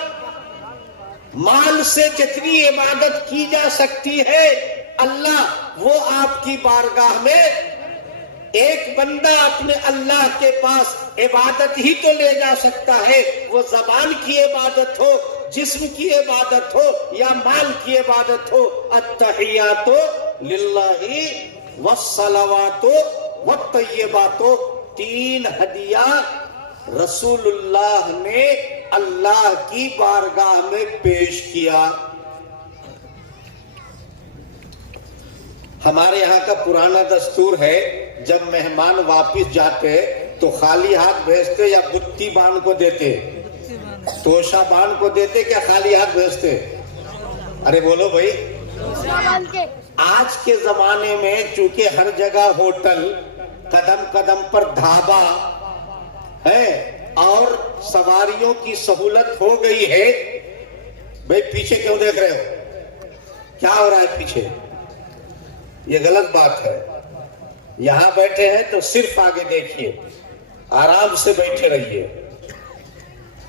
माल से जितनी इबादत की जा सकती है अल्लाह वो आपकी बारगाह में। एक बंदा अपने अल्लाह के पास इबादत ही तो ले जा सकता है, वो जबान की इबादत हो, जिस्म की इबादत हो या माल की इबादत हो। अत्तहियातो लिल्लाही वस्सलावातो वत्तय्यबातो, 3 हदिया रसूलुल्लाह ने अल्लाह की बारगाह में पेश किया। हमारे यहाँ का पुराना दस्तूर है, जब मेहमान वापिस जाते तो खाली हाथ भेजते या बुत्ती बांध को देते? तोशा बांध को देते क्या खाली हाथ भेजते? अरे बोलो भाई। आज के जमाने में चूंकि हर जगह होटल, कदम कदम पर ढाबा है और सवारियों की सहूलत हो गई है। भाई पीछे क्यों देख रहे हो? क्या हो रहा है पीछे? ये गलत बात है। यहां बैठे हैं तो सिर्फ आगे देखिए, आराम से बैठे रहिए।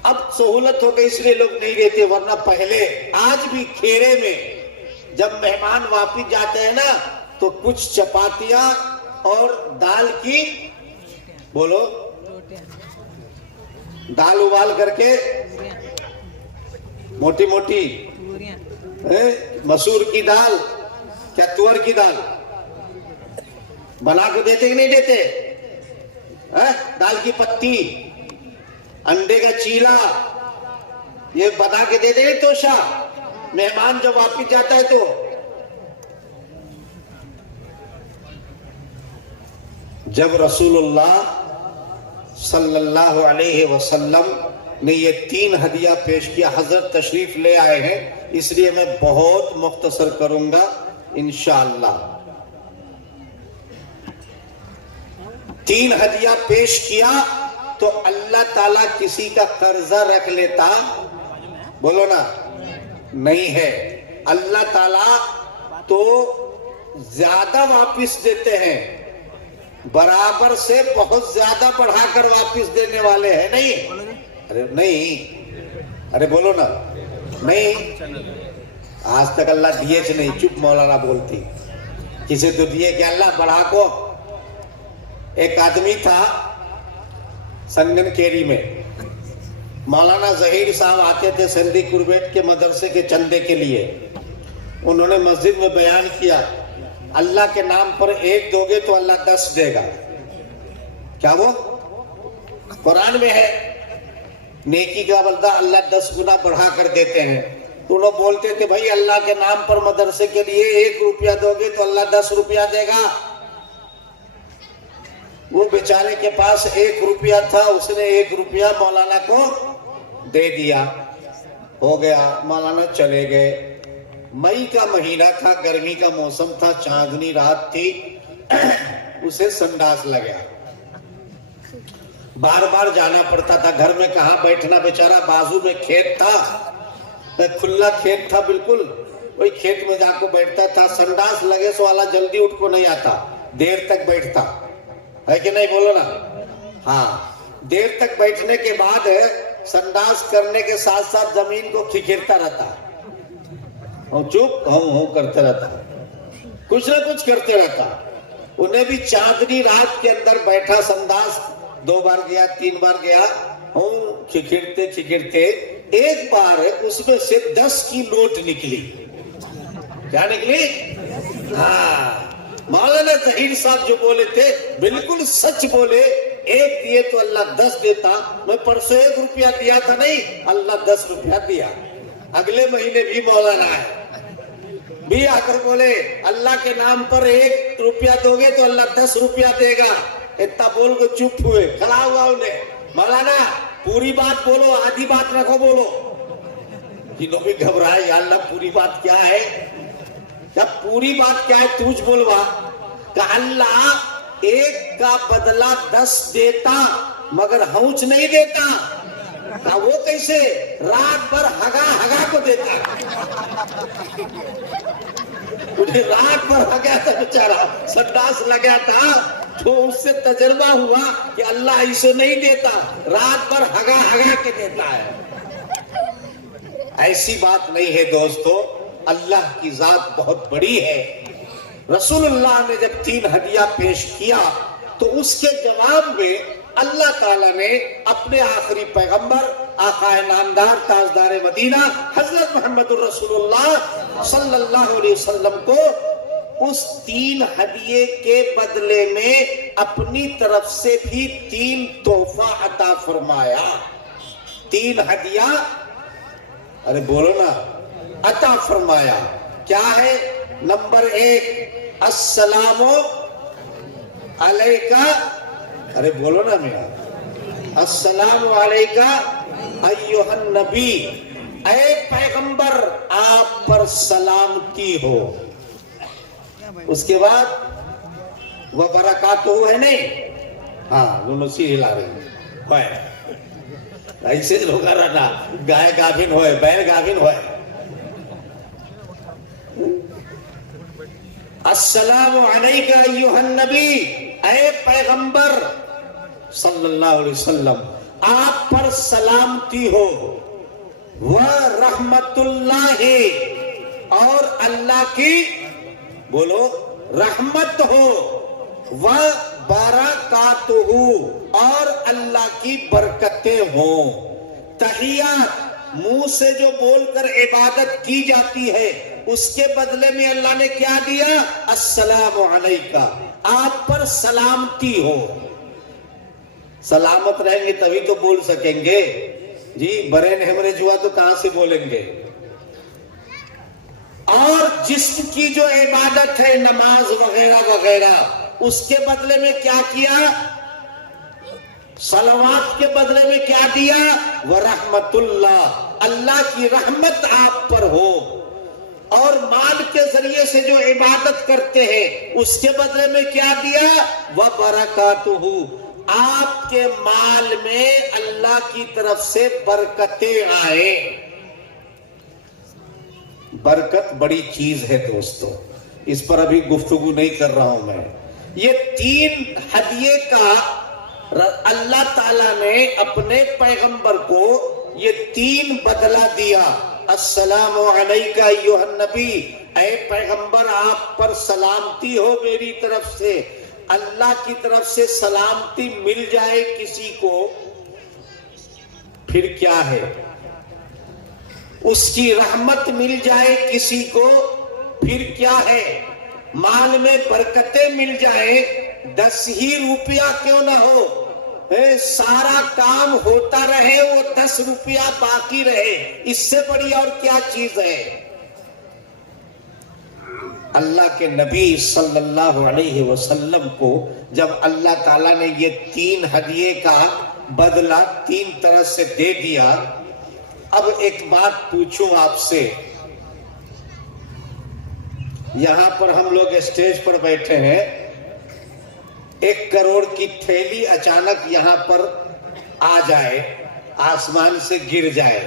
अब सहूलत हो गई इसलिए लोग नहीं रहते, वरना पहले आज भी खेरे में जब मेहमान वापिस जाते हैं ना तो कुछ चपातियां और दाल की, बोलो, दाल उबाल करके मोटी मोटी, मसूर की दाल, क्या तुअर की दाल बना के देते कि नहीं देते? दाल की पत्ती, अंडे का चीला, ये बना के दे दे तोशा, मेहमान जब वापिस जाता है तो। जब रसूलुल्लाह सल्लल्लाहु अलैहि वसल्लम ने ये 3 हदिया पेश किया, हजरत तशरीफ ले आए हैं, इसलिए मैं बहुत मुख्तसर करूंगा इंशाअल्लाह। 3 हदिया पेश किया तो अल्लाह ताला किसी का कर्जा रख लेता? बोलो ना, नहीं है। अल्लाह ताला तो ज्यादा वापिस देते हैं, बराबर से बहुत ज्यादा बढ़ाकर वापिस देने वाले हैं। नहीं, अरे नहीं, अरे बोलो ना, नहीं। आज तक अल्लाह दिए च नहीं, चुप मौलाना बोलती, किसे तो दिए कि अल्लाह बढ़ा को। एक आदमी था संगन केरी में, मौलाना जहीर साहब आते थे सिंधी कुरबेट के मदरसे के चंदे के लिए। उन्होंने मस्जिद में बयान किया, अल्लाह के नाम पर 1 दोगे तो अल्लाह 10 देगा। क्या वो कुरान में है, नेकी का बदला अल्लाह 10 गुना बढ़ा कर देते हैं। तो लोग बोलते थे भाई अल्लाह के नाम पर मदरसे के लिए 1 रुपया दोगे तो अल्लाह 10 रुपया देगा। वो बेचारे के पास 1 रुपया था, उसने 1 रुपया मौलाना को दे दिया, हो गया। मौलाना चले गए। मई का महीना था, गर्मी का मौसम था, चांदनी रात थी, उसे संडास लगा, बार बार जाना पड़ता था। घर में कहाँ बैठना, बेचारा बाजू में खेत था, खुला खेत था बिल्कुल, वही खेत में जाकर बैठता था। संडास लगे सो वाला जल्दी उठ को नहीं आता, देर तक बैठता है कि नहीं, बोलो ना। हाँ, देर तक बैठने के बाद संडास करने के साथ साथ जमीन को खिखिरता रहता, चुप हम करते रहता, कुछ ना कुछ करते रहता। उन्हें भी चांदनी रात के अंदर बैठा, संडास 2 बार गया, 3 बार गया, हम खिखिरते खिखिरते एक बार उसमें से 10 की नोट निकली। क्या निकली? हाँ, मौलाना जहीर साहब जो बोले थे बिल्कुल सच बोले। 1 दिए तो अल्लाह 10 देता। मैं परसों 1 रुपया दिया था, नहीं, अल्लाह 10 रुपया दिया। अगले महीने भी मौलाना है, भी आकर बोले अल्लाह के नाम पर 1 रुपया दोगे तो अल्लाह 10 रुपया देगा। इतना बोल के चुप हुए, खड़ा हुआ उन्हें, मौलाना पूरी बात बोलो, आधी बात रखो, बोलो। तीनों भी घबराए, या अल्लाह पूरी बात क्या है? क्या पूरी बात क्या है? तूझ बोलवा कि अल्लाह 1 का बदला 10 देता मगर हौच नहीं देता। का वो कैसे? रात भर हगा हगा को देता। उन्हें रात भर हगा था बेचारा, संडास लगा था, तो उससे तजर्बा हुआ कि अल्लाह इसे नहीं देता, रात भर हगा हगा के देता है। ऐसी बात नहीं है दोस्तों, अल्लाह की जात बहुत बड़ी है। रसूलुल्लाह ने जब 3 हदिया पेश किया तो उसके जवाब में अल्लाह ताला ने अपने आखिरी पैगंबर, आकाए नामदार, ताजदार मदीना हजरत मोहम्मद रसूलुल्लाह सल्लल्लाहु अलैहि वसल्लम को उस 3 हदिये के बदले में अपनी तरफ से भी 3 तोहफा अता फरमाया। 3 हदिया, अरे बोलो ना, अता फरमाया। क्या है? नंबर 1, अस्सलामु अलैका, अरे बोलो ना मियां, अस्सलामु अलैका अय्युहन नबी, ऐ पैगंबर आप पर सलामती हो। उसके बाद वह बरकातहू है नहीं, हाँ दोनों सी हिला रही है, ऐसे लोग रहना, गाय गाभिन होए, बैल गाभिन होए। अस्सलामु अलैका अय्युहन नबी, ऐ पैगंबर सल्लल्लाहु अलैहि वसल्लम, आप पर सलामती हो। वह रहमतुल्लाहि, और अल्लाह की बोलो रहमत हो। वह बरकातुहु, और अल्लाह की बरकतें हो। तहियात, मुंह से जो बोलकर इबादत की जाती है, उसके बदले में अल्लाह ने क्या दिया? अस्सलामु अलैका, आप पर सलामती हो। सलामत रहेंगे तभी तो बोल सकेंगे जी। ब्रेन हेमरेज हुआ तो कहां से बोलेंगे? और जिस्म की जो इबादत है, नमाज वगैरह वगैरह, उसके बदले में क्या किया? सलवात के बदले में क्या दिया? व रहमतुल्लाह, अल्लाह की रहमत आप पर हो। और माल के जरिए से जो इबादत करते हैं, उसके बदले में क्या दिया? व बरकातुहु, आपके माल में अल्लाह की तरफ से बरकतें आए। बरकत बड़ी चीज है दोस्तों, इस पर अभी गुफ्तगू नहीं कर रहा हूं मैं। ये 3 हदिये का अल्लाह ताला ने अपने पैगंबर को ये 3 बदला दिया। अस्सलामु अलैका अय्युहन नबी, ऐ पैगंबर आप पर सलामती हो मेरी तरफ से। अल्लाह की तरफ से सलामती मिल जाए किसी को, फिर क्या है? उसकी रहमत मिल जाए किसी को, फिर क्या है? माल में बरकतें मिल जाए, 10 ही रुपया क्यों ना हो, सारा काम होता रहे, वो 10 रुपया बाकी रहे, इससे बड़ी और क्या चीज है? अल्लाह के नबी सल्लल्लाहु अलैहि वसल्लम को जब अल्लाह ताला ने ये 3 हदिये का बदला 3 तरह से दे दिया। अब एक बात पूछूं आपसे, यहां पर हम लोग स्टेज पर बैठे हैं, 1 करोड़ की थैली अचानक यहां पर आ जाए, आसमान से गिर जाए,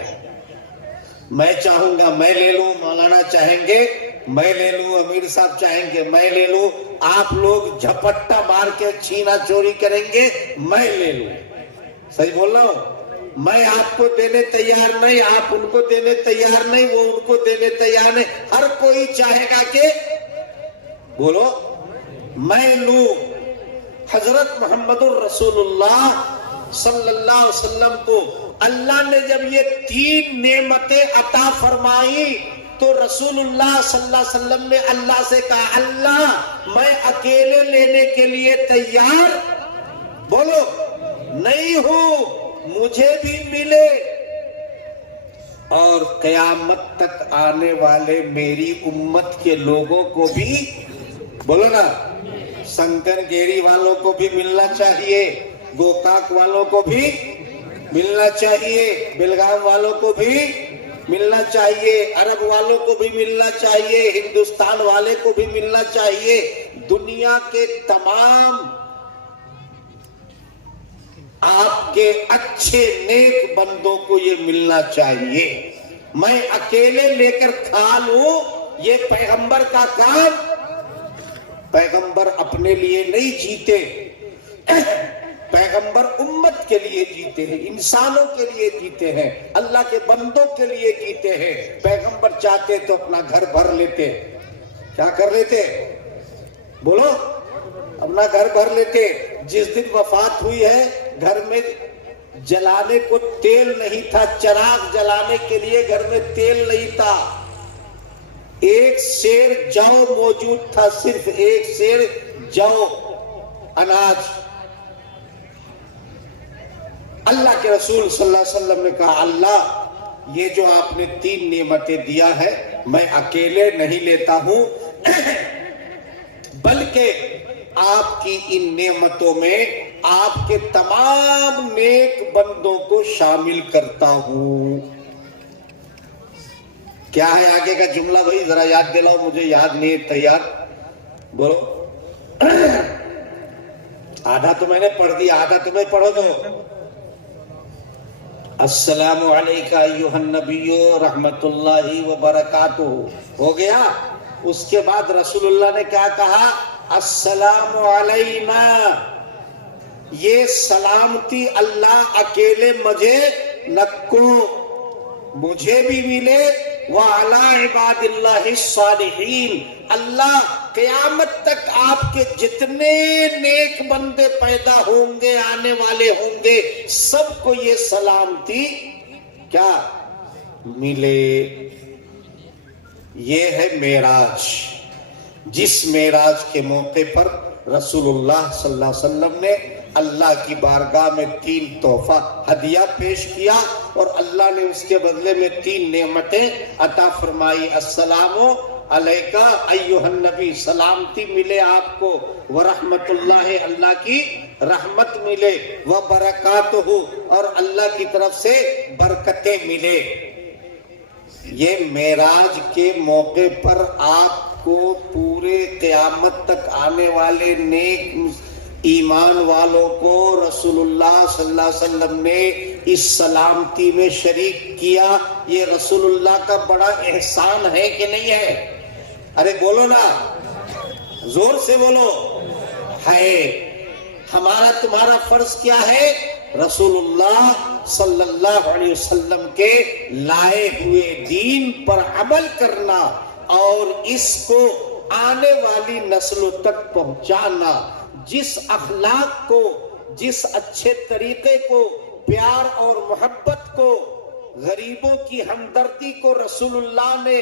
मैं चाहूंगा मैं ले लूं, मौलाना चाहेंगे मैं ले लूं, अमीर साहब चाहेंगे मैं ले लूं, आप लोग झपट्टा मार के छीना चोरी करेंगे, मैं ले लूं। सही बोल रहा हूं? मैं आपको देने तैयार नहीं, आप उनको देने तैयार नहीं, वो उनको देने तैयार नहीं, हर कोई चाहेगा कि बोलो मैं लूं। हजरत मोहम्मदुर रसूलुल्लाह सल्लल्लाहु अलैहि वसल्लम को अल्लाह ने जब ये 3 नेमतें अता फरमाई, तो रसूलुल्लाह सल्लल्लाहु अलैहि वसल्लम ने अल्लाह से कहा, अल्लाह मैं अकेले लेने के लिए तैयार बोलो नहीं हूं, मुझे भी मिले, और कयामत तक आने वाले मेरी उम्मत के लोगों को भी बोलो ना, शंकर गेरी वालों को भी मिलना चाहिए, गोकाक वालों को भी मिलना चाहिए, बेलगाम वालों को भी मिलना चाहिए, अरब वालों को भी मिलना चाहिए, हिंदुस्तान वाले को भी मिलना चाहिए, दुनिया के तमाम आपके अच्छे नेक बंदों को ये मिलना चाहिए। मैं अकेले लेकर खा लूं, ये पैगंबर का काम। पैगंबर अपने लिए नहीं जीते, पैगंबर उम्मत के लिए जीते हैं, इंसानों के लिए जीते हैं, अल्लाह के बंदों के लिए जीते हैं। पैगंबर चाहते तो अपना घर भर लेते, क्या कर लेते बोलो, अपना घर भर लेते। जिस दिन वफात हुई है, घर में जलाने को तेल नहीं था, चिराग जलाने के लिए घर में तेल नहीं था, 1 सेर जौ मौजूद था, सिर्फ 1 सेर जौ अनाज। अल्लाह के रसूल सल्लल्लाहु अलैहि वसल्लम ने कहा, अल्लाह ये जो आपने 3 नेमतें दिया है, मैं अकेले नहीं लेता हूं, बल्कि आपकी इन नेमतों में आपके तमाम नेक बंदों को शामिल करता हूं। क्या है आगे का जुमला भाई, जरा याद दिलाओ मुझे, याद नहीं है, तैयार बोलो। आधा तो मैंने पढ़ दिया, आधा तुम्हें पढ़ो दो। अस्सलामु अलैका अय्युहन नबिय्यु रहमतुल्लाहि व बरकातुहू, हो गया। उसके बाद रसूलुल्लाह ने क्या कहा, अस्सलामु अलैना, ये सलामती अल्लाह अकेले मुझे भी मिले, व अला इबादिल्लाहि सालिहीन, अल्लाह क़यामत तक आपके जितने नेक बंदे पैदा होंगे, आने वाले होंगे, सबको ये सलामती क्या मिले। ये है मेराज, जिस मेराज के मौके पर रसूलुल्लाह सल्लल्लाहु अलैहि वसल्लम ने अल्लाह की बारगाह में 3 तोहफा हदिया पेश किया और अल्लाह ने उसके बदले में 3 नेमतें अता फरमाई। अस्सलामु अलैका अय्युहन नबी, सलामती मिले आपको, व रहमतुल्लाह, अल्लाह की रहमत मिले, व बरकातहू, और अल्लाह की तरफ से बरकतें मिले। ये मेराज के मौके पर आपको पूरे क़यामत तक आने वाले नेक ईमान वालों को रसूलुल्लाह सल्लल्लाहु अलैहि वसल्लम ने इस सलामती में शरीक किया। ये रसूलुल्लाह का बड़ा एहसान है कि नहीं है? अरे बोलो ना, जोर से बोलो। है। हमारा तुम्हारा फर्ज क्या है? रसूलुल्लाह सल्लल्लाहु अलैहि वसल्लम के लाए हुए दीन पर अमल करना और इसको आने वाली नस्लों तक पहुंचाना। जिस अखलाक को, जिस अच्छे तरीके को, प्यार और मोहब्बत को, गरीबों की हमदर्दी को रसूलुल्लाह ने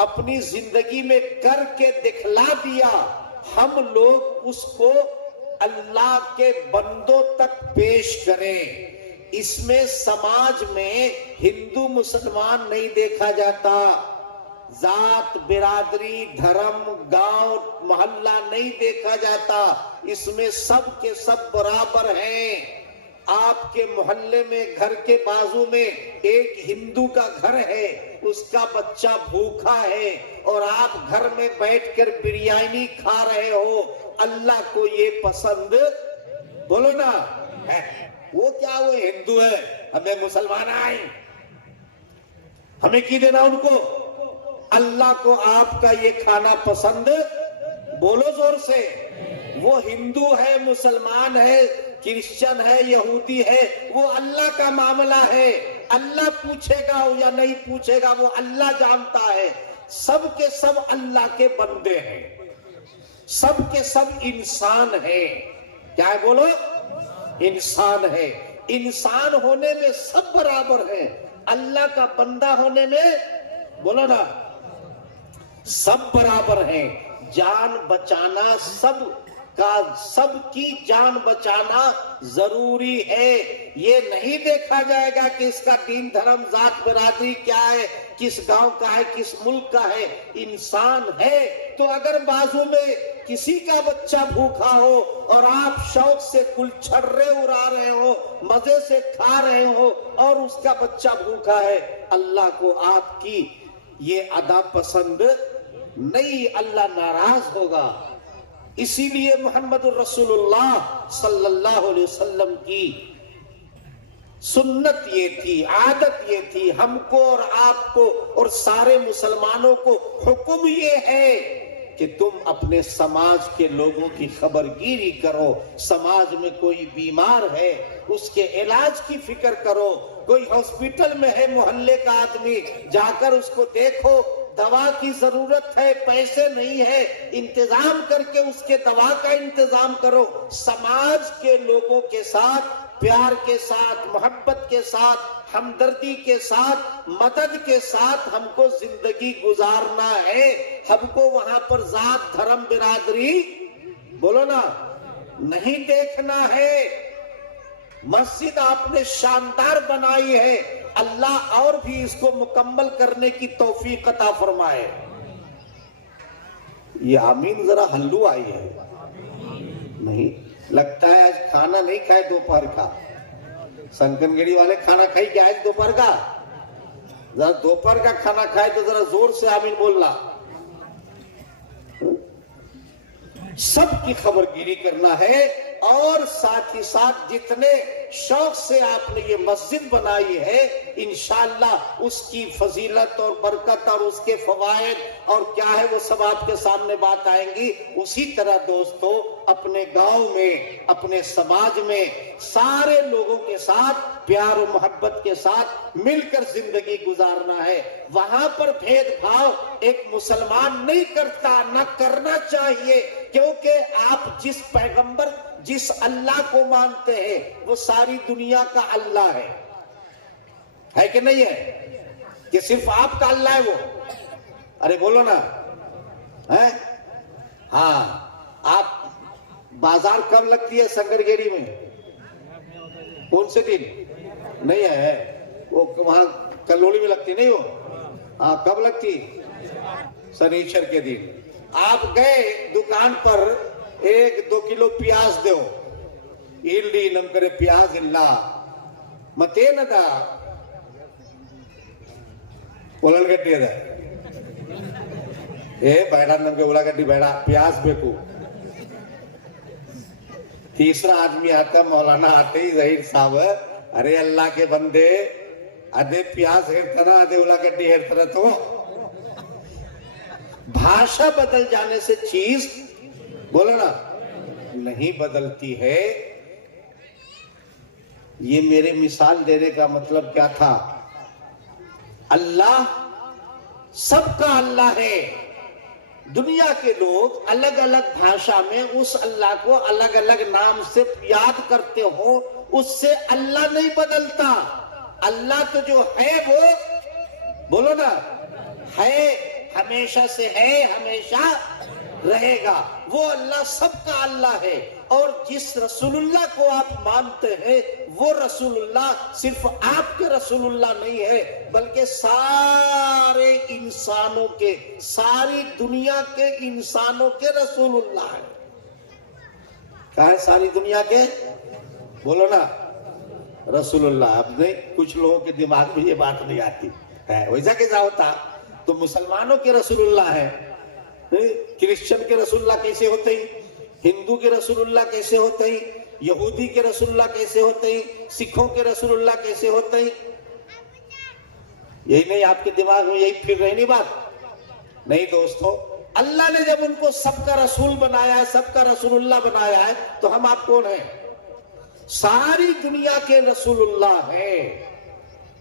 अपनी जिंदगी में करके दिखला दिया, हम लोग उसको अल्लाह के बंदों तक पेश करें। इसमें समाज में हिंदू मुसलमान नहीं देखा जाता, जात बिरादरी धर्म गांव मोहल्ला नहीं देखा जाता। इसमें सब के सब बराबर हैं। आपके मोहल्ले में घर के बाजू में एक हिंदू का घर है, उसका बच्चा भूखा है और आप घर में बैठकर बिरयानी खा रहे हो, अल्लाह को ये पसंद, बोलो ना, है। वो क्या, वो हिंदू है, हमें मुसलमान आए, हमें की देना उनको। अल्लाह को आपका ये खाना पसंद, बोलो जोर से। वो हिंदू है, मुसलमान है, क्रिश्चियन है, यहूदी है, वो अल्लाह का मामला है। अल्लाह पूछेगा या नहीं पूछेगा वो अल्लाह जानता है। सब के सब अल्लाह के बंदे हैं, सब के सब इंसान हैं। क्या है बोलो? इंसान है। इंसान होने में सब बराबर है, अल्लाह का बंदा होने में, बोलो ना, सब बराबर हैं। जान बचाना सबकी जान बचाना जरूरी है। ये नहीं देखा जाएगा कि इसका दीन धर्म जात बिरादरी क्या है, किस गांव का है, किस मुल्क का है। इंसान है तो अगर बाजू में किसी का बच्चा भूखा हो और आप शौक से गुलछर्रे उड़ा रहे हो, मजे से खा रहे हो और उसका बच्चा भूखा है, अल्लाह को आपकी ये अदा पसंद नहीं, अल्लाह नाराज होगा। इसीलिए मोहम्मद रसूलुल्लाह सल्लल्लाहु अलैहि वसल्लम की सुन्नत ये थी, आदत ये थी, हमको और आपको और सारे मुसलमानों को हुक्म ये है कि तुम अपने समाज के लोगों की खबरगिरी करो। समाज में कोई बीमार है उसके इलाज की फिक्र करो। कोई हॉस्पिटल में है मोहल्ले का आदमी, जाकर उसको देखो। दवा की जरूरत है, पैसे नहीं है, इंतजाम करके उसके दवा का इंतजाम करो। समाज के लोगों के साथ प्यार के साथ, मोहब्बत के साथ, हमदर्दी के साथ, मदद के साथ हमको जिंदगी गुजारना है। हमको वहां पर जात धर्म बिरादरी, बोलो ना, नहीं देखना है। मस्जिद आपने शानदार बनाई है, अल्लाह और भी इसको मुकम्मल करने की तौफीक अता फरमाए। ये आमीन जरा हल्लू आई है, नहीं लगता है आज खाना नहीं खाए दोपहर का। संकनगेड़ी वाले खाना खाई क्या आज दोपहर का? जरा दोपहर का खाना खाए तो जरा जोर से आमीन बोलना। सबकी खबरगिरी करना है और साथ ही साथ जितने शौक से आपने ये मस्जिद बनाई है, इंशाअल्लाह उसकी फजीलत और बरकत और उसके फवायद और क्या है वो सब आपके सामने बात आएंगी। उसी तरह दोस्तों अपने गांव में, अपने समाज में सारे लोगों के साथ प्यार और मोहब्बत के साथ मिलकर जिंदगी गुजारना है। वहां पर भेदभाव एक मुसलमान नहीं करता, ना करना चाहिए, क्योंकि आप जिस पैगंबर, जिस अल्लाह को मानते हैं वो सारी दुनिया का अल्लाह है कि नहीं है? कि सिर्फ आपका अल्लाह है वो? अरे बोलो ना, है? हाँ, आप बाजार कब लगती है संगरगेड़ी में? कौन से दिन? नहीं है वो, वहां कलोली में लगती नहीं वो? हाँ, कब लगती? शनिचर के दिन। आप गए दुकान पर, 1-2 किलो प्याज दो, इल्ली नम करे प्याज इल्ला मतेनद उलगड्डी अद ए बैडा नमके उलगड्डी बैडा प्याज बेकू। तीसरा आदमी आता, मौलाना आते ही जहीर साहब, अरे अल्लाह के बंदे अदे प्याज हेरतना, अदे उलगड्डी हेरतना। तो भाषा बदल जाने से चीज, बोलो ना, नहीं बदलती है। ये मेरे मिसाल देने का मतलब क्या था? अल्लाह सबका अल्लाह है। दुनिया के लोग अलग अलग भाषा में उस अल्लाह को अलग अलग नाम से याद करते हो, उससे अल्लाह नहीं बदलता। अल्लाह तो जो है वो, बोलो ना, है, हमेशा से है, हमेशा रहेगा। वो अल्लाह सबका अल्लाह है। और जिस रसूलुल्लाह को आप मानते हैं वो रसूलुल्लाह सिर्फ आपके रसूलुल्लाह नहीं है, बल्कि सारे इंसानों के, सारी दुनिया के इंसानों के रसूलुल्लाह है। क्या है? सारी दुनिया के, बोलो ना, रसूलुल्लाह। अब नहीं, कुछ लोगों के दिमाग में ये बात नहीं आती है। वैसा कैसा होता? तो मुसलमानों के रसूलुल्लाह है, क्रिश्चियन के रसूलुल्लाह कैसे होते हैं, हिंदू के रसूलुल्लाह कैसे होते हैं, यहूदी के रसूलुल्लाह कैसे होते हैं, सिखों के रसूलुल्लाह कैसे होते हैं? यही नहीं आपके दिमाग में यही फिर रही नहीं बात? नहीं दोस्तों, अल्लाह ने जब उनको सबका रसूल बनाया है, सबका रसूलुल्लाह बनाया है, तो हम आप कौन है? सारी दुनिया के रसूलुल्लाह है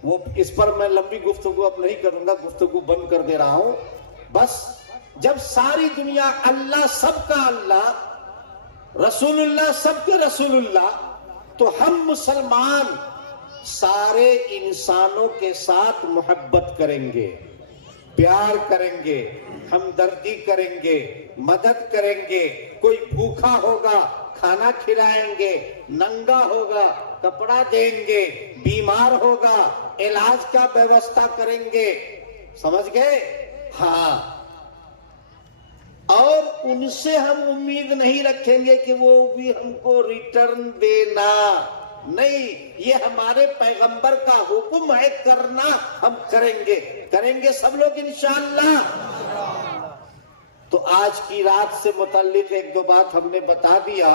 वो। इस पर मैं लंबी गुफ्तगू अब नहीं करूंगा, गुफ्तगू बंद कर दे रहा हूं। बस जब सारी दुनिया अल्लाह सबका अल्लाह, रसूलुल्लाह सबके रसूलुल्लाह, तो हम मुसलमान सारे इंसानों के साथ मोहब्बत करेंगे, प्यार करेंगे, हमदर्दी करेंगे, मदद करेंगे। कोई भूखा होगा खाना खिलाएंगे, नंगा होगा कपड़ा देंगे, बीमार होगा इलाज का व्यवस्था करेंगे। समझ गए? हाँ। और उनसे हम उम्मीद नहीं रखेंगे कि वो भी हमको रिटर्न देना, नहीं, ये हमारे पैगंबर का हुक्म है करना, हम करेंगे, करेंगे सब लोग इंशाअल्लाह। तो आज की रात से मुताल्लिक 1-2 बात हमने बता दिया।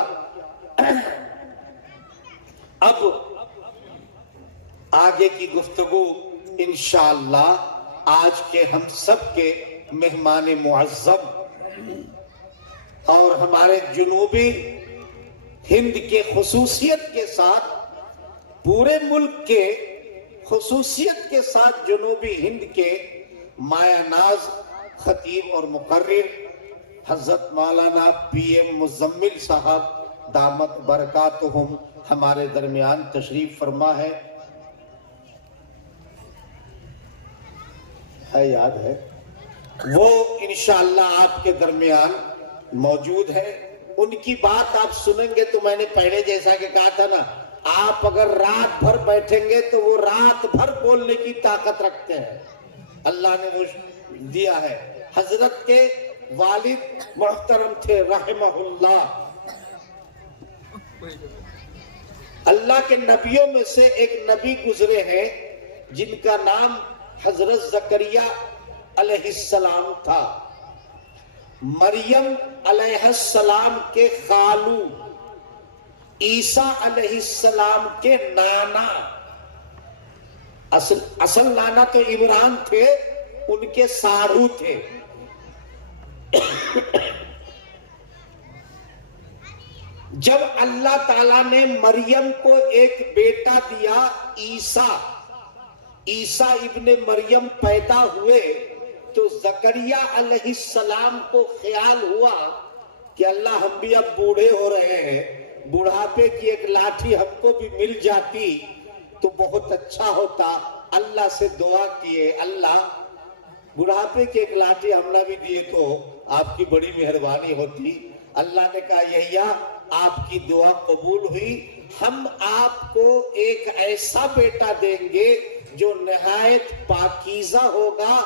अब आगे की गुफ्तगू इंशाअल्लाह आज के हम सब के मेहमान मुअज़्ज़म और हमारे जुनूबी हिंद के खुसूसियत के साथ, पूरे मुल्क के खुसूसियत के साथ जुनूबी हिंद के मायानाज खतीब और मुकर्रिर हजरत मौलाना PM मुज़म्मिल साहब दामत बरकातुहुम हमारे दरमियान तशरीफ फरमा है। याद है वो इंशाअल्लाह आपके दरमियान मौजूद है। उनकी बात आप सुनेंगे तो मैंने पहले जैसा कि कहा था ना, आप अगर रात भर बैठेंगे तो वो रात भर बोलने की ताकत रखते हैं। अल्लाह ने वो दिया है। हजरत के वालिद मोहतरम थे रहमहुल्लाह। अल्लाह के नबियों में से एक नबी गुजरे हैं जिनका नाम हजरत ज़करिया अलैहिस्सलाम था। मरियम अलैहिस्सलाम के खालू ईसा अलैहिस्सलाम के नाना, असल नाना तो इमरान थे, उनके सारू थे। जब अल्लाह ताला ने मरियम को एक बेटा दिया ईसा इब्ने मरियम पैदा हुए, तो जकरिया अलैहिस्सलाम को ख्याल हुआ कि अल्लाह हम भी अब बूढ़े हो रहे हैं, बुढ़ापे की एक लाठी हमको भी मिल जाती तो बहुत अच्छा होता। अल्लाह से दुआ किए, अल्लाह बुढ़ापे की एक लाठी हमने भी दिए तो आपकी बड़ी मेहरबानी होती। अल्लाह ने कहा यहिया आपकी दुआ कबूल हुई, हम आपको एक ऐसा बेटा देंगे जो नहायत पाकीज़ा होगा,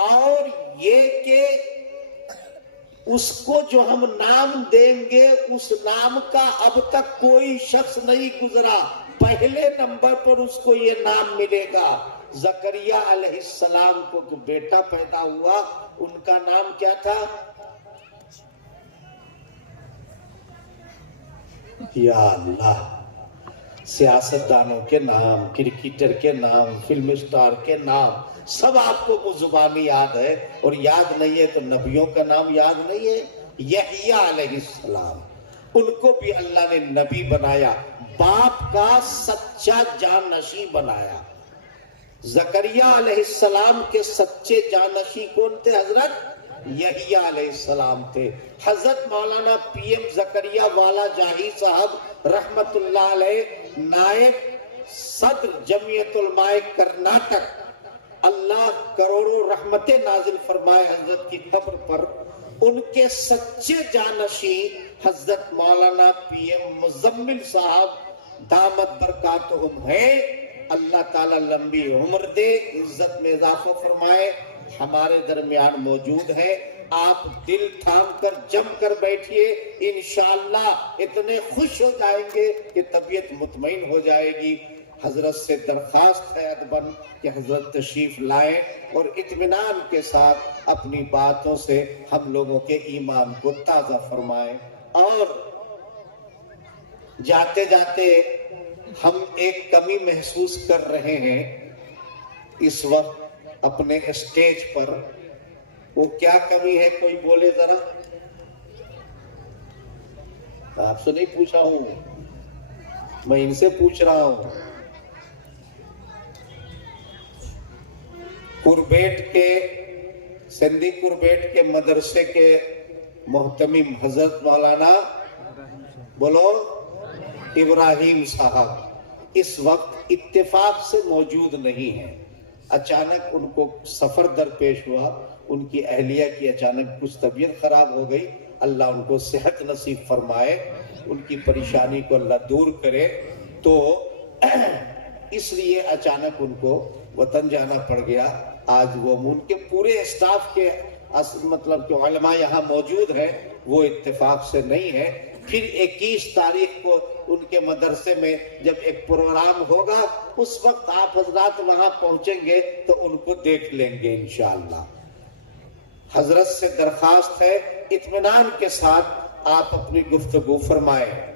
और ये के उसको जो हम नाम देंगे उस नाम का अब तक कोई शख्स नहीं गुजरा, पहले नंबर पर उसको ये नाम मिलेगा। जकरिया अलैहिस्सलाम को जो बेटा पैदा हुआ उनका नाम क्या था? या अल्लाह, सियासतदानों के नाम, क्रिकेटर के नाम, फिल्म स्टार के नाम सब आपको जुबानी याद है, और याद नहीं है तो नबियों का नाम याद नहीं है। यहिया अलैहिस्सलाम, उनको भी अल्लाह ने नबी बनाया, बाप का सच्चा जानशी बनाया। जकरिया अलैहिस्सलाम के सच्चे जानशी कौन थे? हजरत यहिया अलैहिस्सलाम थे। हजरत मौलाना पीएम जकरिया वाला जाही साहब रहमतुल्लाह अलैह, नायब सदर जमीयतुल उलमाए कर्नाटक, अल्लाह करोड़ों रहमतें नाजिल फरमाए हजरत की कब्र पर। उनके सच्चे जानशी हजरत मौलाना पीएम मुजम्मिल साहब दामत बरकातुहुम है। अल्लाह ताला लंबी उम्र दे, इज्जत में इजाफा फरमाए, हमारे दरमियान मौजूद है। आप दिल थाम कर जम कर बैठिए, इंशाअल्लाह इतने खुश हो जाएंगे कि तबीयत मुतमईन हो जाएगी। हजरत से दरखास्त है अदबन कि हजरत तशरीफ लाएं और इत्मीनान के साथ अपनी बातों से हम लोगों के ईमान को ताज़ा फरमाएं। और जाते जाते हम एक कमी महसूस कर रहे हैं इस वक्त अपने स्टेज पर। वो क्या कमी है, कोई बोले जरा? आपसे नहीं पूछा हूं, मैं इनसे पूछ रहा हूं। कुरबेट के, सिंधी कुरबेट के मदरसे के मोहतमिम हजरत मौलाना बोलो इब्राहिम साहब इस वक्त इत्तेफाक से मौजूद नहीं है। अचानक उनको सफर दरपेश हुआ, उनकी अहलिया की अचानक कुछ तबीयत खराब हो गई। अल्लाह उनको सेहत नसीब फरमाए, उनकी परेशानी को अल्लाह दूर करे। तो इसलिए अचानक उनको वतन जाना पड़ गया। आज वो उनके पूरे स्टाफ के मतलब कि उलमा यहाँ मौजूद हैं, वो इत्तेफाक से नहीं है। फिर 21 तारीख को उनके मदरसे में जब एक प्रोग्राम होगा, उस वक्त आप हजरात वहां पहुंचेंगे तो उनको देख लेंगे इंशाअल्लाह। हजरत से दरखास्त है, इत्मीनान के साथ आप अपनी गुफ्तगू फरमाएं।